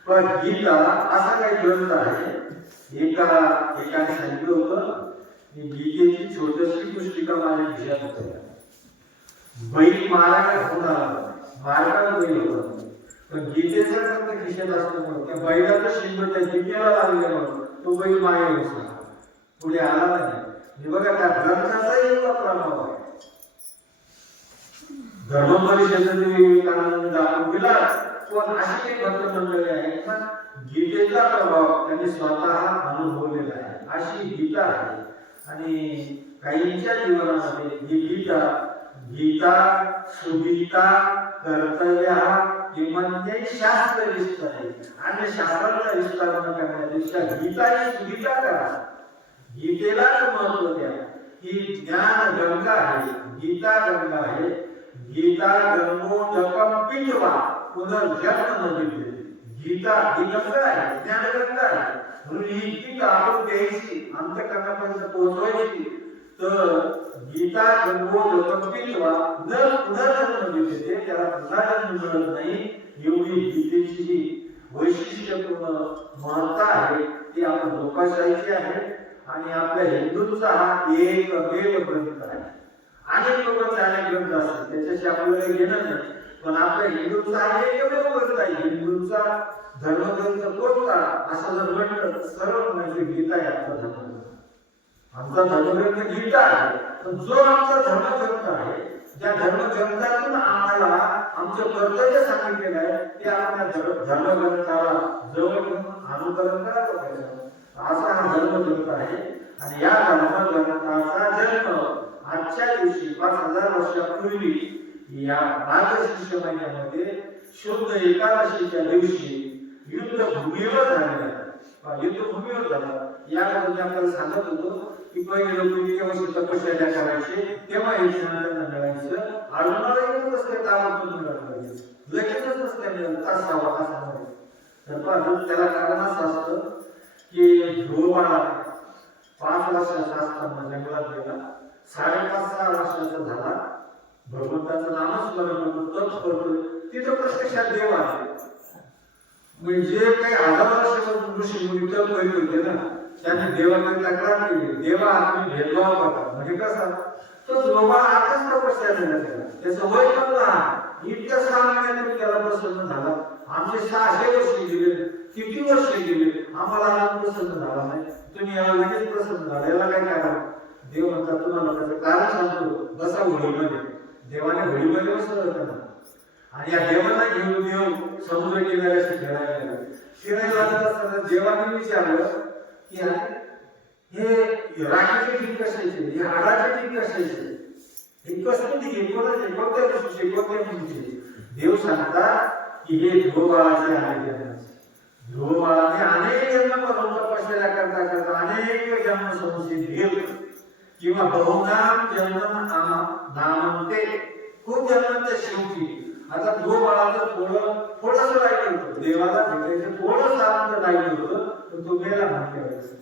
पण गीता असा काही ग्रंथ आहे, एकाने सांगितलं होतं की गीतेची छोटीशी पुस्तिका माझ्या खिशात होती. बैल मारायला होणार, मारायला बैल होता, पण गीतेचा ग्रंथ खिशात असल्यामुळे त्या बैलाचं शिंग त्या गीतेला लागल्यामुळे तो बैल मागे बसला, पुढे आला नाही. बघा त्या ग्रंथाचाही एवढा प्रभाव आहे. धर्म परिषदेने विवेकानंद दाखवून दिला, पण अशी काही भक्त मंडळी आहेत ना, गीतेचा प्रभाव त्यांनी स्वतः अनुभवलेला आहे. अशी गीता आहे. आणि काहींच्या जीवनामध्ये ही गीता सुगीता कर्तव्य म्हणजे शास्त्र विस्तार आहे. आणि शास्त्राचा विस्तार न करण्यापेक्षा गीता ही सुगीता करा, गीतेलाच महत्व द्या. ही ज्ञान गंगा आहे, गीता गंगा आहे. गीता गंगोदकम पिंजवा पुनर्जन्म न विद्यते. गीता ही गंगा आहे, ज्ञान गंगा आहे. म्हणून ही गीता आपण द्यायची, अंतःकरणापर्यंत पोहोचवायची. तर गीता गंगोदकम पिंजवा न पुनर्जन्म विद्यते, त्याला पुन्हा जन्म मिळत नाही. एवढी गीतेची जी वैशिष्ट्यपूर्ण महत्ता आहे ती आपण जोपासायची आहे. आणि आपल्या हिंदूंचा हा एकमेव ग्रंथ आहे. अनेक लोकांचे अनेक ग्रंथ असतात, त्याच्याशी आपल्याला घेणं नाही. पण आपल्या हिंदूंचा हा एकमेव ग्रंथ आहे. हिंदूंचा धर्मग्रंथ कोणता असं जर म्हटलं, सर्व म्हणजे गीता आहे आमचा धर्मग्रंथ. आमचा धर्मग्रंथ गीता आहे. पण जो आमचा धर्मग्रंथ आहे, ज्या धर्मग्रंथातून आम्हाला आमचं कर्तव्य सांगितलेलं आहे, ते आपल्या धर्मग्रंथाला जवळ अनुकरण करायला पाहिजे. असा हा धर्मग्रंथ आहे. आणि या धर्मग्रंथाचा जन्म आजच्या दिवशी 5000 वर्षापूर्वी या मार्गशीर्ष महिन्यामध्ये शुद्ध एकादशीच्या दिवशी युद्धभूमीवर झालेला आहे. युद्धभूमीवर झाला. यामध्ये आपल्याला सांगत होतो की पहिले लोक इतके वर्ष तपश्चर्या करायचे, तेव्हा हे ज्ञान त्यांना मिळायचं. अर्जुनाला एवढंच काही ताबडतोब मिळालं, लगेचच नसतं मिळालं, तास सहा तासामध्ये. तर त्याला कारण असं असतं की ध्रुवबाळा 5 वर्षाचा असताना जंगलात गेला, 5.5-6 वर्षाचा झाला, भगवंताचं नामस्मरण करतो, तप करतो. तिथं प्रत्यक्षात देव आहे. म्हणजे काही 1000 वर्षापासून ऋषी मुनी तप करीत होते ना, त्यांनी देवाकडे तक्रार केली, देवा तुम्ही भेदभाव करता. म्हणजे कसा तो ध्रुवबाळ आताच तपस्या झाला, त्याचं वय पण लहान, इतक्या 6 महिन्यातून त्याला प्रसन्न झाला. आमचे 600 वर्ष गेले, किती वर्ष गेले, आम्हाला अजून प्रसन्न झाला नाही, तुम्ही याला लगेच प्रसन्न झाला, याला काय कारण? देव म्हणतात तुम्हाला त्याचं कारण सांगतो, बसा होळीमध्ये. देवाने होळीमध्ये बसवलं त्यांना. आणि या देवाला घेऊन देव समुद्र किनाऱ्याशी फिरायला लागले. फिरायला लागत असताना देवाने विचारलं की हे राखीचे ठीक कशायचे, हे हाडाचे ठीक कशायचे, हे कसं ठीक कोणाचे, कोणत्या ऋषीचे, कोणत्या मुलीचे? देव सांगतात की हे ध्रुवबाळाचे आहे. ध्रुवबाळाने अनेक जन्म करून तपश्चर्या करता करता अनेक जन्म संसिद्ध घेतले किंवा बहुनाम जन्म नामते खूप जणांच्या शेवटी आता जो बाळाचं थोडंसं राहिलं होतं देवाला भेटायचं थोडंसं आनंद राहिलं होतं तर तो मेला मागच्या वेळेस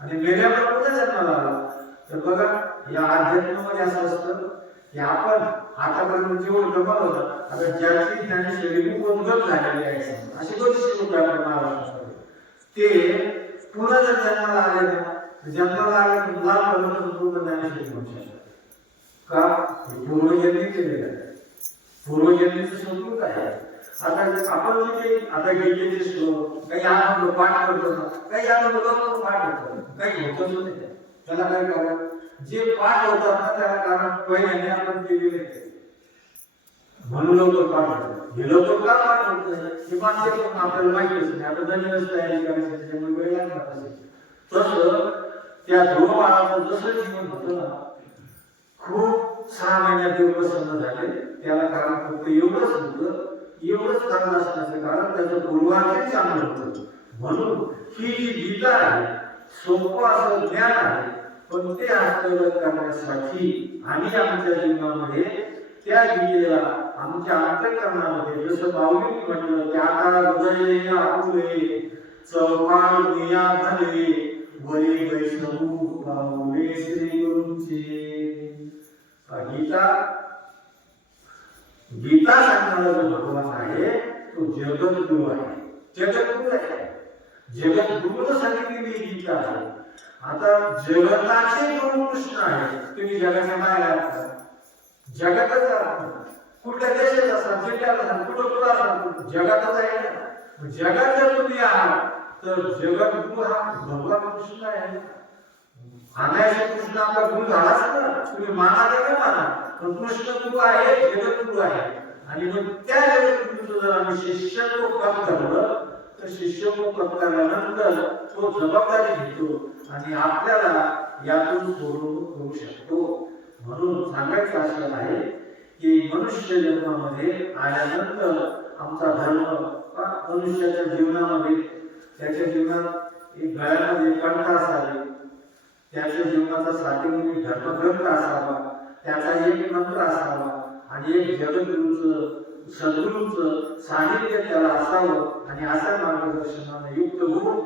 आणि मेल्यावर कुठे जन्माला आला तर बघा या अध्यात्मामध्ये असं असतं की आपण आतापर्यंत जेवढं गमावलं होतं आता ज्याची ज्ञानशैली उन्नत झालेली आहे अशी बरीचशी लोक आपण महाराष्ट्रामध्ये ते पुन्हा जर जन्माला आले ना जन्माला आले लाल पूर्ण ज्ञानशैली म्हणू शकतात का पूर्वजन्मी केलेलं आहे पूर्वजन्मीचं स्वरूप आहे आता आपण जे आता गीतेचे श्लोक काही आनंद पाठ करतो ना काही आनंद बरोबर पाठ होतो काही होतच नाही त्याला काय कारण जे पाठ होतात ना त्याला कारण पहिल्याने आपण केलेले म्हणून लवकर पाठ होतं हे लवकर का पाठ होतं हे माणसे आपल्याला माहितीच नाही आपण नवीनच तयारी करायची त्याच्यामुळे वेळ लागणार असेल तसं त्या ध्रुवबाळाचं जसं जीवन होतं ना खूप 6 महिन्यात देव प्रसन्न झाले त्याला कारण फक्त एवढंच कारण असण्याचं कारण त्याचं पूर्वार्जन चांगलं होतं म्हणून ही जी गीता आहे सोपं असं ज्ञान आहे पण ते हस्तगत करण्यासाठी आम्ही आमच्या जीवनामध्ये त्या गीतेला आमच्या अंतःकरणामध्ये जसं बावली म्हटलं त्या हृदय आपुले चौपाल निया भले वरी वैष्णव पावले श्री गुरूंचे गीता सांगणारा जो भगवान आहे तो जगद्गुरु आहे जगद्गुरुनं सांगितलेली गीता आहे आता जगताचे गुरु कृष्ण आहे तुम्ही जगाच्या बाहेर आहात जगातच कुठल्या देशात असाल जिल्ह्यात असाल कुठं असाल जगातच आहे ना जगात जर तुम्ही आहात तर जगद्गुरु हा भगवान कृष्ण आहे अनायास कृष्ण आपला गुरु झालाच ना तुम्ही माना ते का माना पण कृष्ण गुरु आहे जगद्गुरु आहे आणि मग त्या जगद्गुरूचं जर आम्ही शिष्यत्व प्राप्त झालं तर शिष्यत्व प्राप्त झाल्यानंतर तो जबाबदारी घेतो आणि आपल्याला यातून सोडवणूक करू शकतो म्हणून सांगायचं असं आहे की मनुष्य जन्मामध्ये आल्यानंतर आमचा धर्म मनुष्याच्या जीवनामध्ये त्याच्या जीवनात एक गळ्यामध्ये कंठ असावी त्याच्या जीवनाचा साठीमध्ये धर्मग्रंथ असावा त्याचा एक मंत्र असावा आणि एक जगद्गुरूचं सद्गुरूचं सानिध्य त्याला असावं आणि अशा मार्गदर्शनाने युक्त होऊन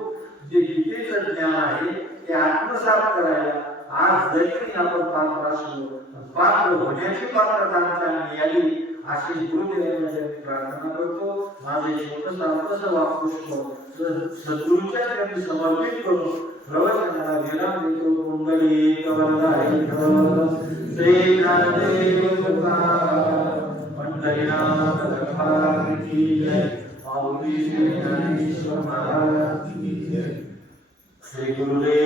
जे गीतेचं ज्ञान आहे ते आत्मसात करायला आज जरी आपण पात्र असलो पात्र होण्याची पात्रता आमच्या मिळाली अशी गुरुदेवांची प्रार्थना करतो माझे छोटंसं अल्पसं वाक्पुष्प सद्गुरूच्या चरणी समर्पित करून प्रवचनाला विराम देतो कुंडली कवलाय श्री ज्ञानदेव पंढरीनाथ दत्तात्रेय की जय पावली श्री ज्ञानेश्वर महाराज की जय श्री गुरुदेव